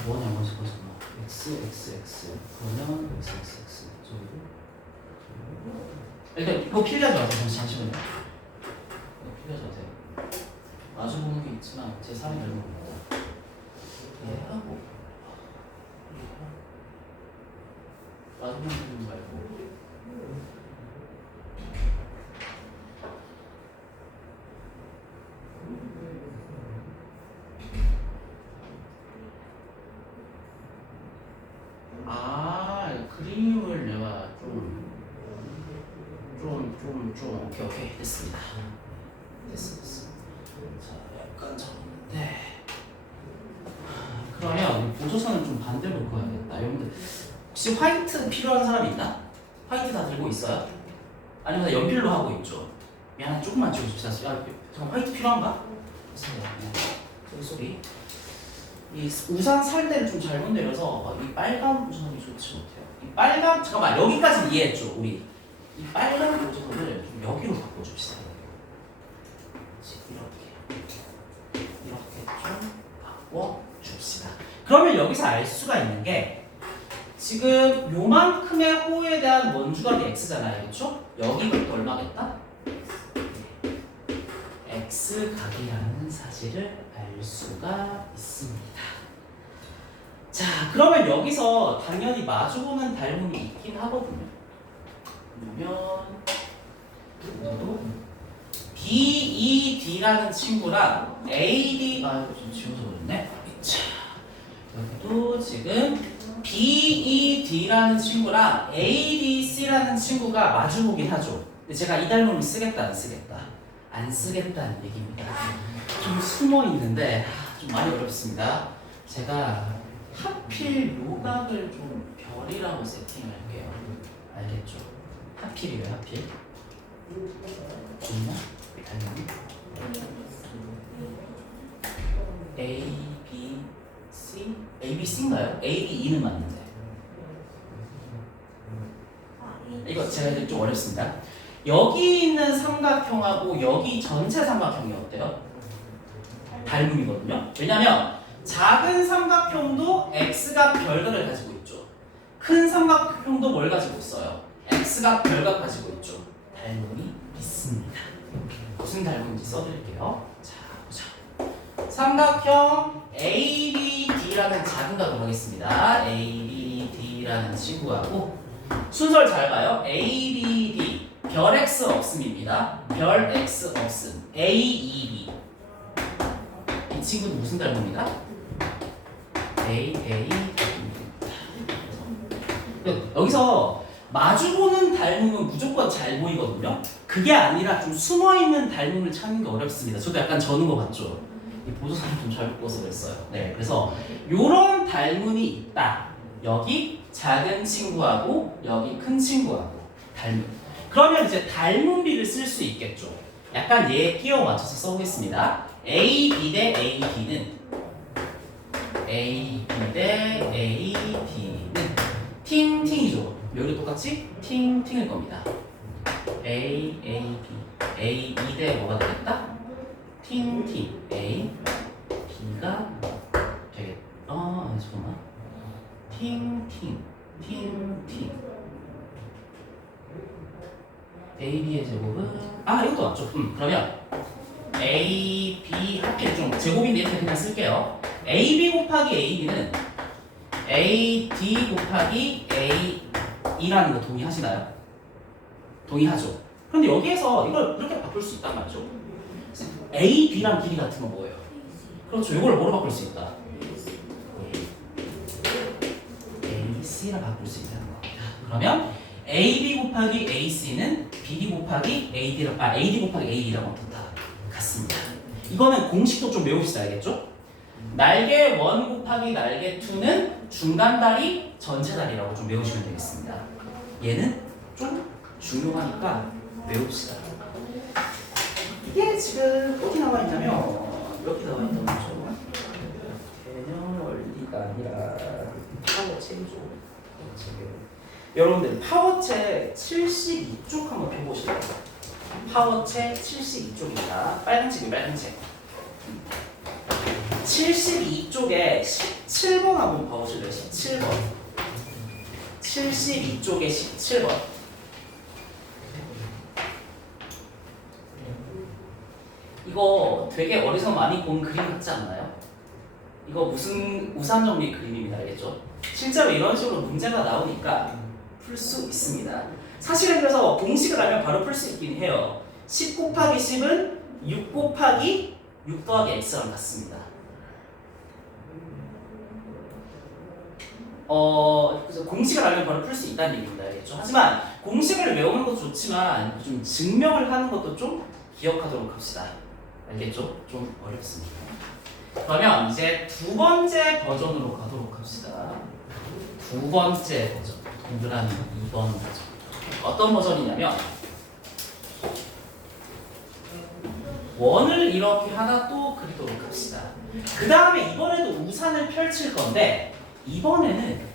뭐냐 x 그러면 x 일단 이거 필기하지 마세요. 잠시만요. 필기하지 마세요. 마주보는 게 있지만 제 3의 닮음입니다. 얘하고 마주보는 게 말고 그림을 내가 오케이 됐습니다. 됐어. 자, 약간 적었는데 그러면 보조선을 좀 반대로 그어야겠다. 여러분들 혹시 화이트 필요한 사람이 있나? 화이트 다 들고 있어요? 아니면 다 연필로 하고 있죠? 미안해, 조금만 지워줍시다. 잠깐 화이트 필요한가? 저기 소리. 이 우산 살대를 좀 잘못 내려서 이 빨간 보조선이 좋지 못해요. 이 빨간 잠깐만 여기까지 이해했죠 우리. 이 빨간 보조선을 좀 여기로 바꿔줍시다. 이렇게 좀 바꿔줍시다. 그러면 여기서 알 수가 있는 게 지금 요만큼의 호에 대한 원주각이 x잖아요, 그렇죠? 여기부터 얼마겠다? x각이라는 사실을 알 수가 있습니다. 자, 그러면 여기서 당연히 마주보는 닮음이 있긴 하거든요. 그러면 BED라는 친구랑 AD 이거 좀 지워서 그랬네. 자, 여기도 지금 BED라는 친구랑 ADC라는 친구가 마주보긴 하죠. 근데 제가 이 닮음을 쓰겠다 안 쓰겠다? 안 쓰겠다는 얘기입니다. 좀 숨어 있는데 좀 많이 어렵습니다. 제가 하필 요각을 좀 별이라고 세팅할게요. 알겠죠? 하필이에요, 하필. 있나? 닮은? A, B, C? A, B, C인가요? A, B, E는 맞는데. 이거 제가 좀 어렵습니다. 여기 있는 삼각형하고 여기 전체 삼각형이 어때요? 닮음이거든요. 왜냐면 작은 삼각형도 x각 별각을 가지고 있죠. 큰 삼각형도 뭘 가지고 있어요? x각 별각 가지고 있죠. 닮음이 있습니다. 무슨 닮음인지 써드릴게요. 자, 보자. 삼각형 ABD라는 작은 각을 하겠습니다. ABD라는 친구하고 순서를 잘 봐요. ABD 별 x 없음입니다. 별 x 없음 AEB 이 친구는 무슨 닮음이다? AA 여기서 마주보는 닮음은 무조건 잘 보이거든요. 그게 아니라 좀 숨어있는 닮음을 찾는 게 어렵습니다. 저도 약간 저는 거 같죠? 이 보조사를 좀 잘 묶어서 그랬어요. 네, 그래서 요런 닮음이 있다. 여기 작은 친구하고 여기 큰 친구하고 닮음. 그러면 이제 닮음비를 쓸 수 있겠죠. 약간 얘에 끼워 맞춰서 써보겠습니다. A, B 대 A, D는 A, B 대 A, D는 팅팅이죠. 여기도 똑같이 팅팅일 겁니다. A, A, B. A, B 대 뭐가 되겠다? 팅팅. A, B가 되겠다. 잠깐만. 팅팅. 팅팅. A, B의 제곱은 이것도 맞죠? 그러면 A, B 합계 좀 제곱인데 이렇게 그냥 쓸게요. A, B 곱하기 A, B는 A, D 곱하기 A, E라는 거 동의하시나요? 동의하죠. 그런데 여기에서 이걸 이렇게 바꿀 수 있단 말이죠. A, B랑 길이 같은 건 뭐예요? 그렇죠. 이걸 뭐로 바꿀 수 있다? A, C라 바꿀 수 있다는 겁니다. 그러면 AB 곱하기 AC는 BD 곱하기 AD 곱하기 AD랑 어떻다? 같습니다. 이거는 공식도 좀 외웁시다. 알겠죠? 날개 1 곱하기 날개 2는 중간다리 전체다리라고 좀 외우시면 되겠습니다. 얘는 좀 중요하니까 외웁시다. 이게 지금 어디 나와 있냐면 여기 나와 있는 거죠. 개념 원리가 아니라 파워책이죠. 여러분들 파워책 72쪽 한번 펴보실래요? 파워책 72쪽입니다. 빨간 책이 빨간 책. 72쪽에 17번 한번 봐보실래요? 17번. 72쪽에 17번. 이거 되게 어디서 많이 본 그림 같지 않나요? 이거 무슨 우산정리 그림입니다. 알겠죠? 실제로 이런 식으로 문제가 나오니까 풀 수 있습니다. 사실은 그래서 공식을 알면 바로 풀 수 있긴 해요. 10 곱하기 10은 6 곱하기 6 더하기 x랑 같습니다. 그래서 공식을 알면 바로 풀 수 있다는 얘기입니다. 알겠죠? 하지만 공식을 외우는 것도 좋지만 좀 증명을 하는 것도 좀 기억하도록 합시다. 알겠죠? 좀 어렵습니다. 그러면 이제 두 번째 버전으로 가도록 합시다. 두 번째 버전. 동그라미 2번 버전. 어떤 버전이냐면 원을 이렇게 하나 또 그리도록 합시다. 그 다음에 이번에도 우산을 펼칠 건데 이번에는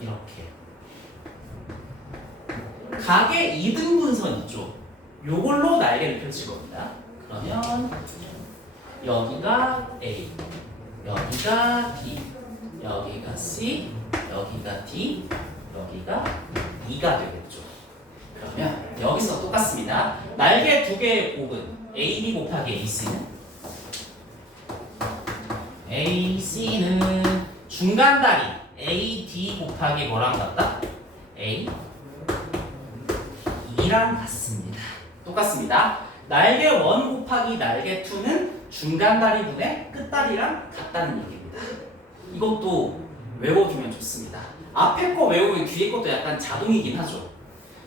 이렇게 각의 2등분선 있죠? 요걸로 날개를 펼칠 겁니다. 그러면 여기가 A, 여기가 B, 여기가 C, 여기가 D, 여기가 E가 되겠죠. 그러면 여기서 똑같습니다. 날개 두 개의 곱은 AB 곱하기 AC는 AC는 중간다리 AD 곱하기 뭐랑 같다? A, E랑 같습니다. 똑같습니다. 날개 1 곱하기 날개 2는 중간다리분의 끝다리랑 같다는 얘기입니다. 이것도 외워두면 좋습니다. 앞에 거 외우면 뒤에 것도 약간 자동이긴 하죠.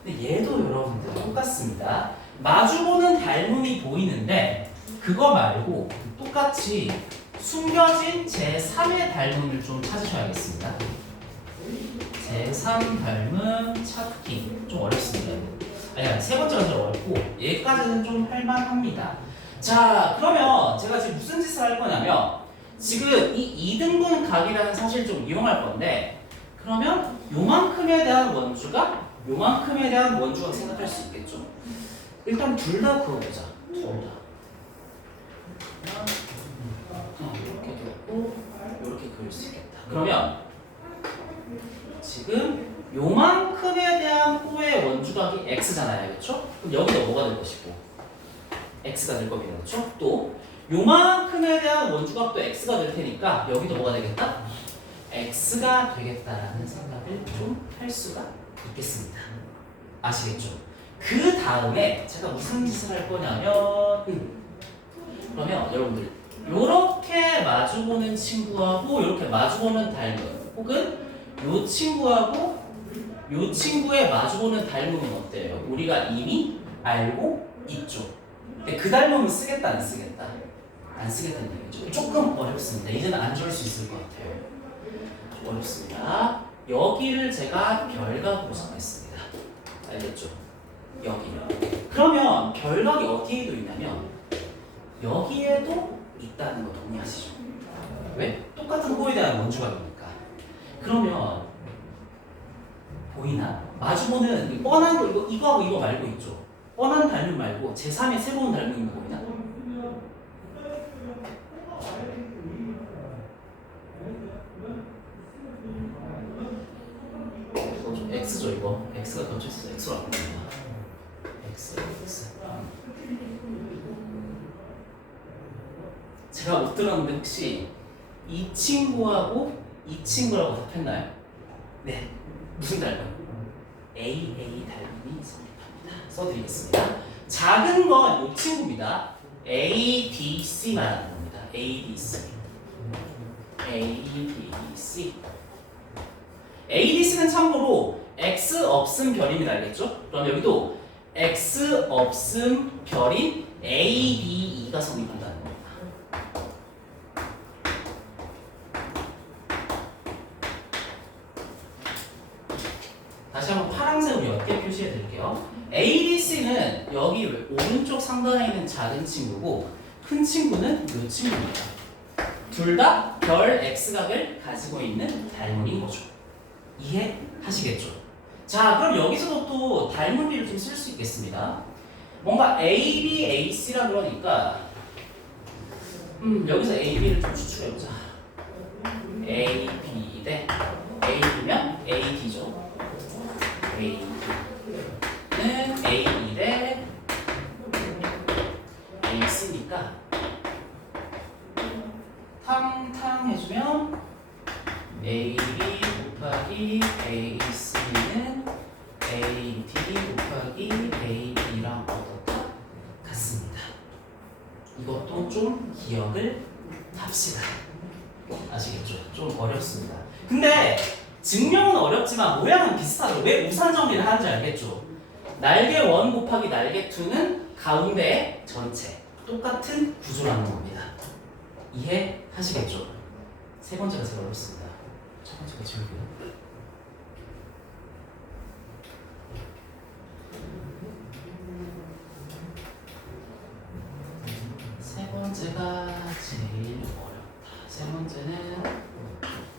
근데 얘도 여러분들 똑같습니다. 마주보는 닮음이 보이는데 그거 말고 똑같이 숨겨진 제3의 닮음을 좀 찾으셔야겠습니다. 제3 닮음 찾기 좀 어렵습니다. 아니, 세 번째가 제일 어렵고 얘까지는 좀 할만합니다. 자, 그러면 제가 지금 무슨 짓을 할 거냐면 지금 이 2등분 각이라는 사실을 좀 이용할 건데 그러면 요만큼에 대한 원주가 요만큼에 대한 원주가 생각할 수 있겠죠. 일단 둘 다 그어보자. 둘 다. 이렇게 그렸고 이렇게 그릴 수 있겠다. 그러면 지금 요만큼에 대한 호의 원주각이 x잖아요. 그렇죠? 그럼 여기가 뭐가 될 것이고 x가 될 겁니다. 그렇죠? 또 요만큼에 대한 원주각도 x가 될 테니까 여기도 뭐가 되겠다? x가 되겠다라는 생각을 좀 할 수가 있겠습니다. 아시겠죠? 그 다음에 제가 무슨 짓을 할 거냐면 그러면 여러분들 요렇게 마주보는 친구하고 요렇게 마주보는 닮음 혹은 요 친구하고 요 친구의 마주보는 닮음은 어때요? 우리가 이미 알고 있죠. 근데 그 닮음은 쓰겠다 안 쓰겠다? 안 쓰겠다는 얘기죠. 조금 어렵습니다. 이제는 안 좋을 수 있을 것 같아요. 좀 어렵습니다. 여기를 제가 별각으로 정했습니다. 알겠죠? 여기를. 그러면 별각이 어디에도 있냐면 여기에도 있다는 거 동의하시죠? 왜? 똑같은 호에 대한 원주각이니까. 그러면 보이나? 마주보는 뻔한 거 이거하고 이거 말고 있죠? 뻔한 닮음 말고 제3의 새로운 닮음이 보이나? 좀 X죠 이거. X가 겹쳐있어서 X로 바꿉니다. X. 제가 못 들었는데 혹시 이 친구하고 이 친구라고 답했나요? 네. 무슨 닮음? AA 닮음이 성립합니다. 써드리겠습니다. 작은 건 이 친구입니다. ADC 말하는 겁니다. ADC. ADC는 참고로 X 없음 별입니다. 알겠죠? 그럼 여기도 X 없음 별인 ADE가 성립한다는 겁니다. 다시 한번 파란색으로 옅게 표시해 드릴게요. ADC는 여기 오른쪽 상단에 있는 작은 친구고 큰 친구는 이 친구입니다. 둘 다 별 X각을 가지고 있는 닮음인 거죠. 이해하시겠죠? 자, 그럼 여기서도 또 닮음비를 좀 쓸 수 있겠습니다. 뭔가 AB, AC라 그러니까 여기서 AB를 좀 추출해보자. AB 대 AB면 AD죠. AB는 AB 대 AC니까 탕탕 해주면 AB 곱하기 AC는 AD 곱하기 AB랑 어떻다? 같습니다. 이것도 좀 기억을 합시다. 아시겠죠? 좀 어렵습니다. 근데 증명은 어렵지만 모양은 비슷하죠. 왜 우산 정리를 하는지 알겠죠? 날개 1 곱하기 날개 2는 가운데 전체 똑같은 구조라는 겁니다. 이해하시겠죠? 세 번째가 제일 어렵습니다. 첫 번째가 지울게요. 세 번째가 제일 어렵다. 세 번째는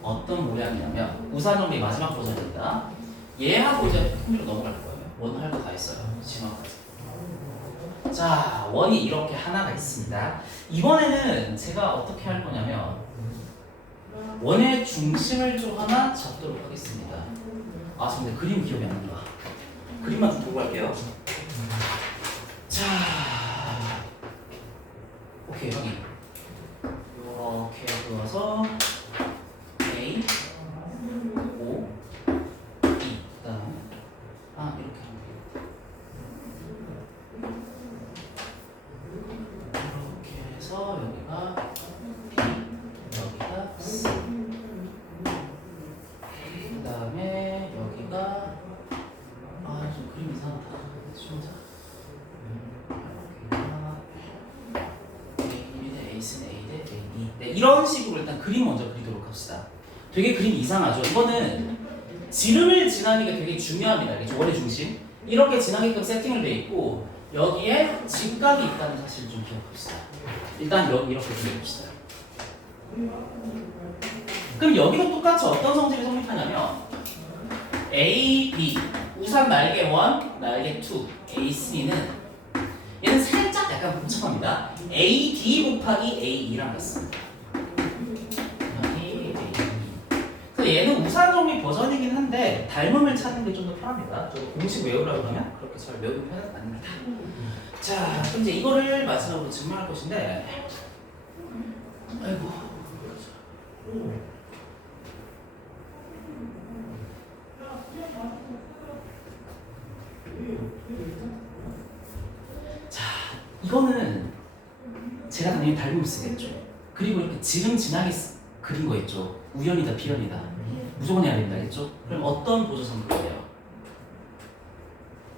어떤 모양이냐면 우산정리 마지막 버전입니다. 얘하고 이제 컴퓨터 넘어갈 거예요. 원 할 거 다 있어요. 심화까지. 자, 원이 이렇게 하나가 있습니다. 이번에는 제가 어떻게 할 거냐면 원의 중심을 좀 하나 잡도록 하겠습니다. 아, 근데 그림 기억이 안 난다. 그림만 좀 보고 갈게요. 자, 오케이, 여기 이렇게 그어서 A, O, E, 그다음에 이렇게 하면 돼요. 이렇게 해서 여기가 B, 여기가 C, 그다음에 여기가 좀 그림 이상하다. 좀 네, 이런 식으로 일단 그림 먼저 그리도록 합시다. 되게 그림 이상하죠? 이거는 지름을 지나니까 되게 중요합니다. 알겠죠? 원의 중심. 이렇게 지나게끔 세팅을 돼 있고 여기에 직각이 있다는 사실을 좀 기억합시다. 일단 여기 이렇게 그려봅시다. 그럼 여기도 똑같이 어떤 성질이 성립하냐면 A, B, 우산 날개 1, 날개 2, A, C는 얘는 살짝 약간 복잡합니다. A, D 곱하기 A, E랑 같습니다. 그래서 얘는 우산 정리 버전이긴 한데 닮음을 찾는 게 좀 더 편합니다. 저 공식 외우라고 하면 그렇게 잘 외우는 편은 아닙니다. 자, 그럼 이제 이거를 마지막으로 증명할 것인데, 아이고. 자, 이거는 제가 당연히 닮음을 쓰겠죠. 그리고 이렇게 지름 지나게 그린 거 있죠. 우연이다, 비연이다. 무조건 해야 됩니다, 알겠죠? 그럼 어떤 보조선 그려야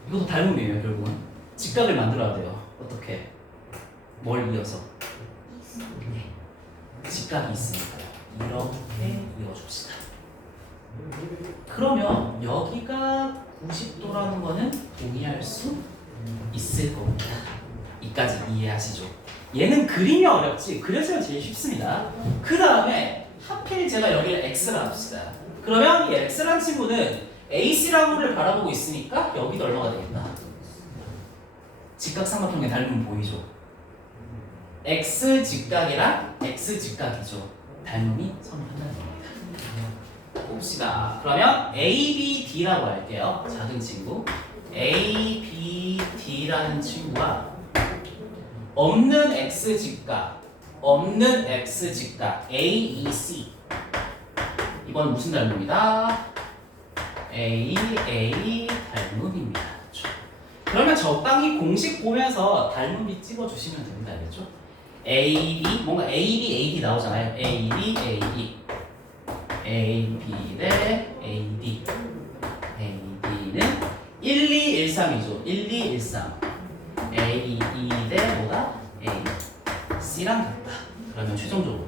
이것도 닮음이에요, 결국은. 직각을 만들어야 돼요. 어떻게? 뭘 이어서? 네. 직각이 있으니까요. 이렇게 이어줍시다. 그러면 여기가 90도라는 거는 동의할 수 있을 겁니다. 이까지 이해하시죠? 얘는 그림이 어렵지 그려지면 제일 쉽습니다. 그 다음에 하필 제가 여기를 x라 합시다. 그러면 이 x라는 친구는 AC라고를 바라보고 있으니까 여기도 얼마가 되겠다? 직각삼각형의 닮음 보이죠? x 직각이랑 x 직각이죠. 닮음이 서로 한다는 겁니다. 봅시다. 그러면 ABD라고 할게요. 작은 친구 ABD라는 친구가 없는 x 직각 AEC 이건 무슨 닮음이다? A 닮음입니다. 그렇죠? 그러면 적당히 공식 보면서 닮음이 찍어주시면 됩니다. 알겠죠? AB 뭔가 AD 나오잖아요. AD 대 AD AD는 1213이죠. 1213 AE 대 뭐다? AC랑 같다. 그러면 최종적으로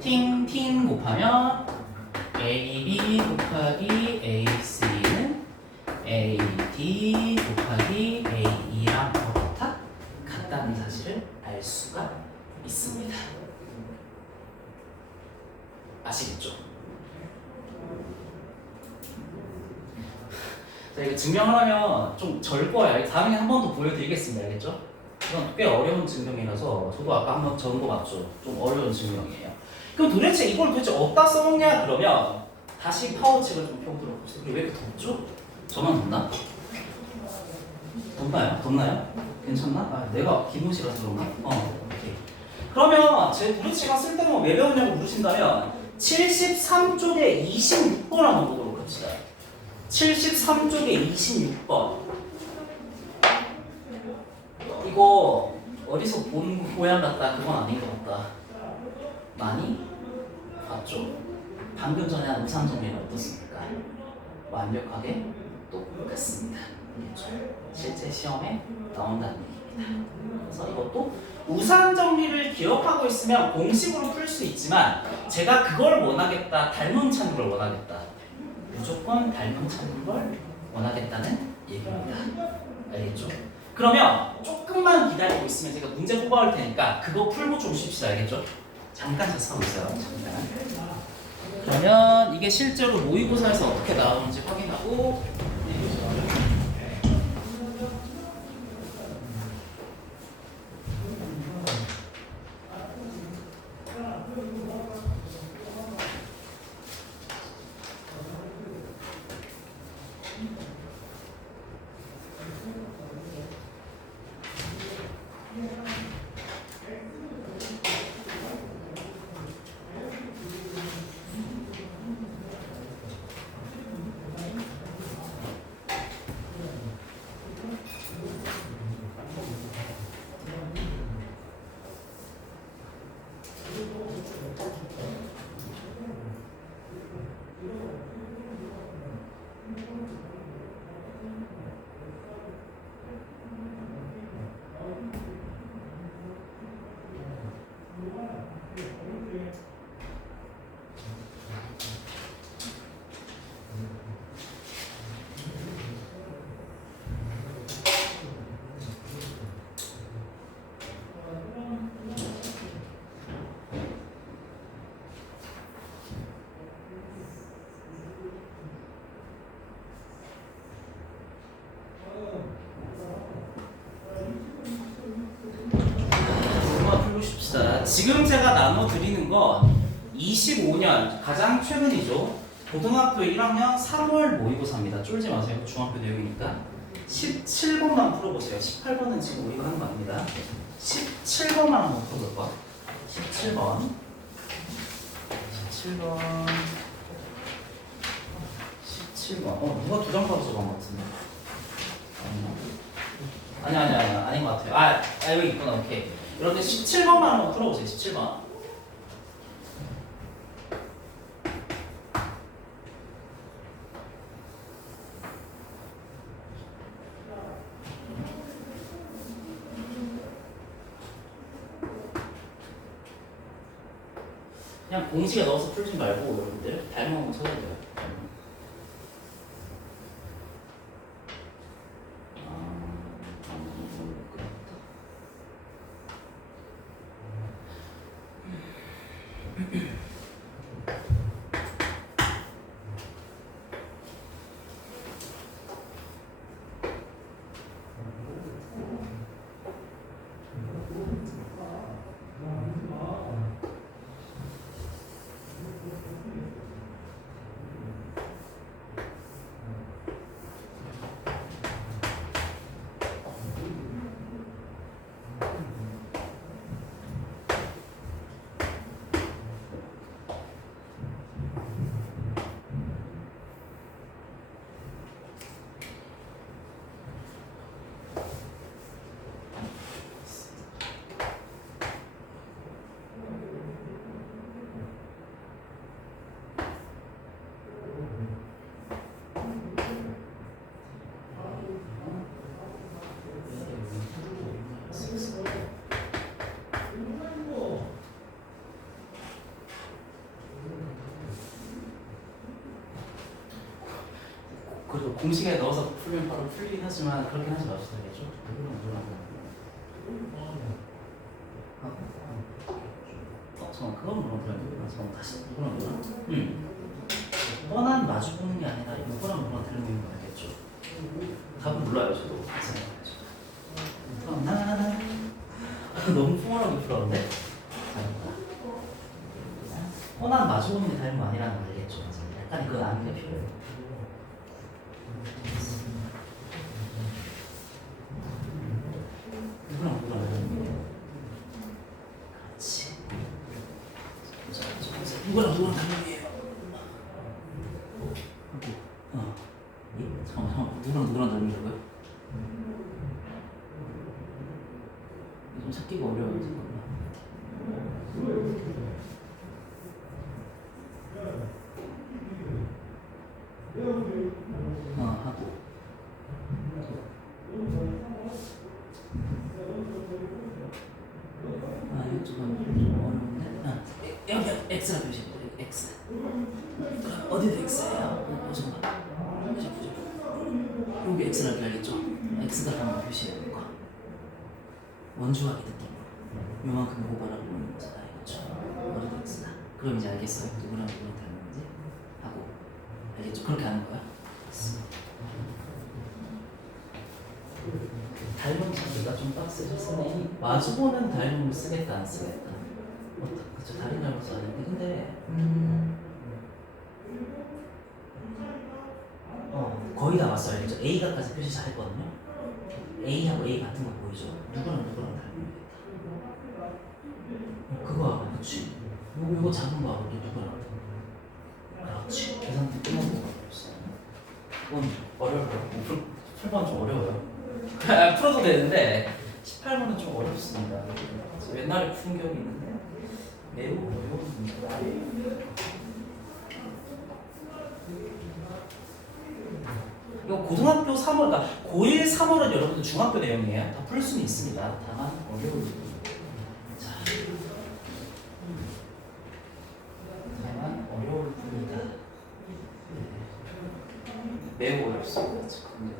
팅팅 곱하면 AB 곱하기 AC는 AD 곱하기 AE랑 같다는 사실을 알 수가 있습니다. 아시겠죠? 자, 이거 증명을 하면 좀 절 거예요. 다음에 한 번 더 보여드리겠습니다. 알겠죠? 이건 꽤 어려운 증명이라서 저도 아까 한번 적은 거 맞죠? 좀 어려운 증명이에요. 그럼 도대체 이걸 도대체 어디다 써먹냐? 그러면 다시 파워책을 좀 펴보도록 합시다. 왜 이렇게 덥죠? 저만 덥나? 덥나요? 괜찮나? 아, 내가 기분실라서 그런가? 오케이. 그러면 제 도대체가 쓸 때는 왜 배웠냐고 물으신다면 73쪽에 26번 한번 보도록 합시다. 73쪽에 26번. 이거 어디서 본 모양 같다. 그건 아닌 것 같다. 많이 봤죠? 방금 전에 한 우산 정리는 어떻습니까? 완벽하게 똑같습니다. 실제 시험에 나온다는 얘기입니다. 그래서 이것도 우산 정리를 기억하고 있으면 공식으로 풀 수 있지만 제가 그걸 원하겠다, 닮음 찾는 걸 원하겠다. 무조건 닮음 찾는 걸 원하겠다는 얘기입니다. 알겠죠? 그러면 조금만 기다리고 있으면 제가 문제 뽑아올 테니까 그거 풀고 좀 쉽시다. 알겠죠? 잠깐 자습하고 있어요. 잠깐. 그러면 이게 실제로 모의고사에서 어떻게 나오는지 확인하고 지금 제가 나눠드리는 건 25년 가장 최근이죠. 고등학교 1학년 3월 모의고사입니다. 쫄지 마세요. 중학교 내용이니까 17번만 풀어보세요. 18번은 지금 우리가 하는 거 아닙니다. 17번만 한번 풀어볼까? 17번 17번 누가 두 장 받아서 간것 같은데 아닌 것 같아요. 여기 있구나. 오케이. 여러분들 17번만 한번 풀어보세요. 17번. 그냥 공식에 넣어서 풀지 말고 여러분들 닮은 거 쳐야 돼요. 그리고 공식에 넣어서 풀면 바로 풀리긴 하지만 그렇게 하지 마시다 알겠죠? 잠깐 그건 물론 들어야 잠깐 다시 이거랑 이거랑 뻔한 마주 보는 게 아니라 이거랑 이거랑 들으면 거 알겠죠? 답은 몰라요 저도 너무 풍월하게 풀었는데 뻔한 마주 보는 게 다른 거 아니라는 거 알겠죠? 약간 그건 아는 게 필요해요. 누구랑 다른 얘기예요. 잠깐만 누구랑 다른 얘기고요? 좀 찾기가 어려워요. 하고 이거 좀 어려운데? 여기 X라 표시해요. X. 어디도 X예요? 잠깐. 여기 X라고 알겠죠? X가 한번 표시해야 될 거. 원주하기 듣던 거. 요만큼 보고 바라보는 거잖아, 알겠죠? 어디도 X다. 그럼 이제 알겠어요? 누구랑 닮은지 하고 알겠죠? 그렇게 하는 거야. 닮은 찾기가 좀 빡세죠, 선생님. 마주보는 닮음을 쓰겠다, 안 쓰겠다. 그쵸, 다른 닮은 써야되는데 근데 거의 다 왔어요, 알겠죠? A가까지 표시 잘했거든요. A하고 A 같은 거 보이죠? 누구랑 닮으겠다. 그거 하고, 그치? 요거 작은 거 하고 또 누구랑 그렇지. 계산도 끝나는 거 없어. 그건 어려워요. 풀번 좀 어려워요. 풀어도 되는데 18번은 좀 어렵습니다. 옛날에 푼 기억이 있는데 매우 어려웠습니다. 이거 고등학교 3월, 그러니까 고1 3월은 여러분들 중학교 내용이에요. 다 풀 수는 있습니다. 다만 어려워요. 자, 다만 어려울 뿐이다. 매우 어렵습니다. 지금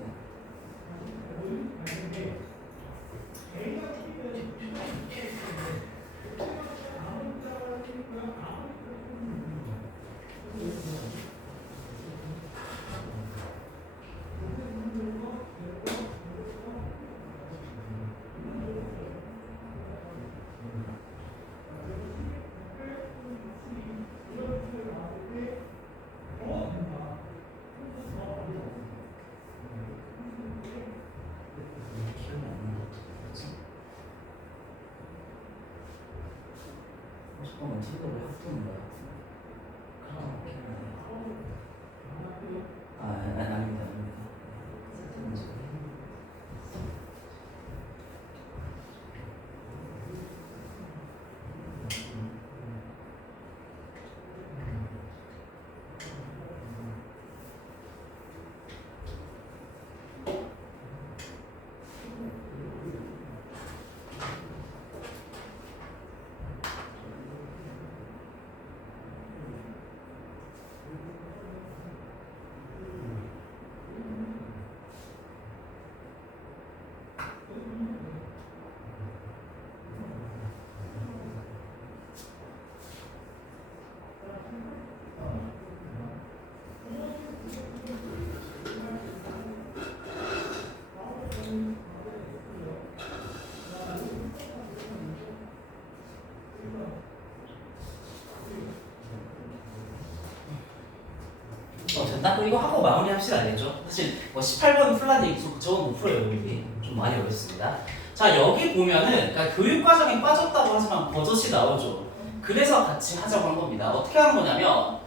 알겠습니다. 그럼 이거 하고 마무리 합시다. 알겠죠? 사실 뭐 18번 풀라니 저건 못 풀어요. 여기 좀 많이 어렵습니다. 자, 여기 보면은 그러니까 교육과정이 빠졌다고 하지만 버젓이 나오죠. 그래서 같이 하자고 한 겁니다. 어떻게 하는 거냐면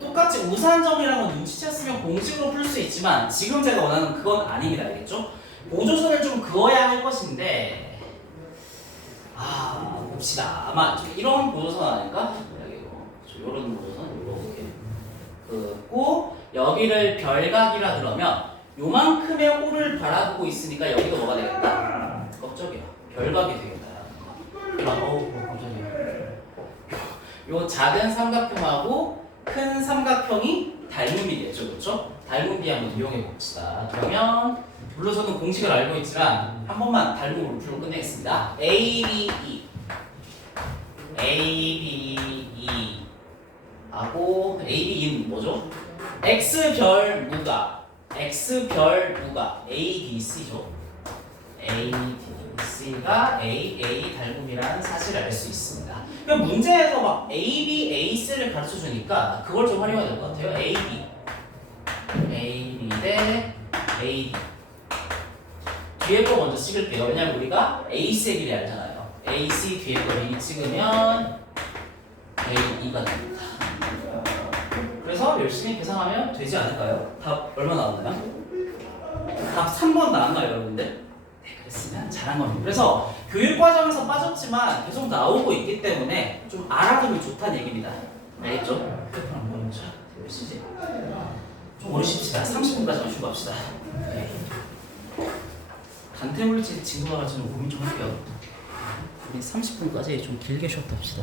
똑같이 우산점이라는 건 눈치챘으면 공식으로 풀 수 있지만 지금 제가 원하는 그건 아닙니다. 알겠죠? 보조선을 좀 그어야 할 것인데 봅시다. 아마 좀 이런 보조선 아닐까? 이런 보조선 이렇게 긋고 여기를 별각이라 그러면 요만큼의 홀을 바라보고 있으니까 여기도 뭐가 되겠다? 깜짝이야. 별각이 되겠다. 깜짝이야. 요 작은 삼각형하고 큰 삼각형이 닮음이 되죠. 그렇죠? 닮음비 한번 이용해 봅시다. 그러면 물론 저는 공식을 알고 있지만 한 번만 닮음으로 풀고 끝내겠습니다. A, B, E A, B, E 하고 A, B, E는 뭐죠? X별 무가 X별 무가 A, B, C죠. A, B, C가 A, A 닮음이라는 사실을 알 수 있습니다. 그럼 문제에서 막 A, B, A, C를 가르쳐 주니까 그걸 좀 활용해야 될 것 같아요. A, B A, B 대 A, D 뒤에 거 먼저 찍을게요. 왜냐면 우리가 A, C를 알잖아요. A, C 뒤에 거 B 찍으면 A, E가 됩니다. 그래서 열심히 계산하면 되지 않을까요? 답 얼마 나왔나요? 답 3번 나왔나요, 여러분들? 네, 그랬으면 잘한 겁니다. 그래서 교육과정에서 빠졌지만 계속 나오고 있기 때문에 좀 알아두면 좋다는 얘기입니다. 알겠죠? 휴대폰 안 보면 자, 몇 시지? 좀 오래 쉽시다. 30분까지만 쉬고 갑시다. 네. 단태물질 친구가 가지고 고민 좀 할게요. 우리 30분까지 좀 길게 쉬었다 합시다.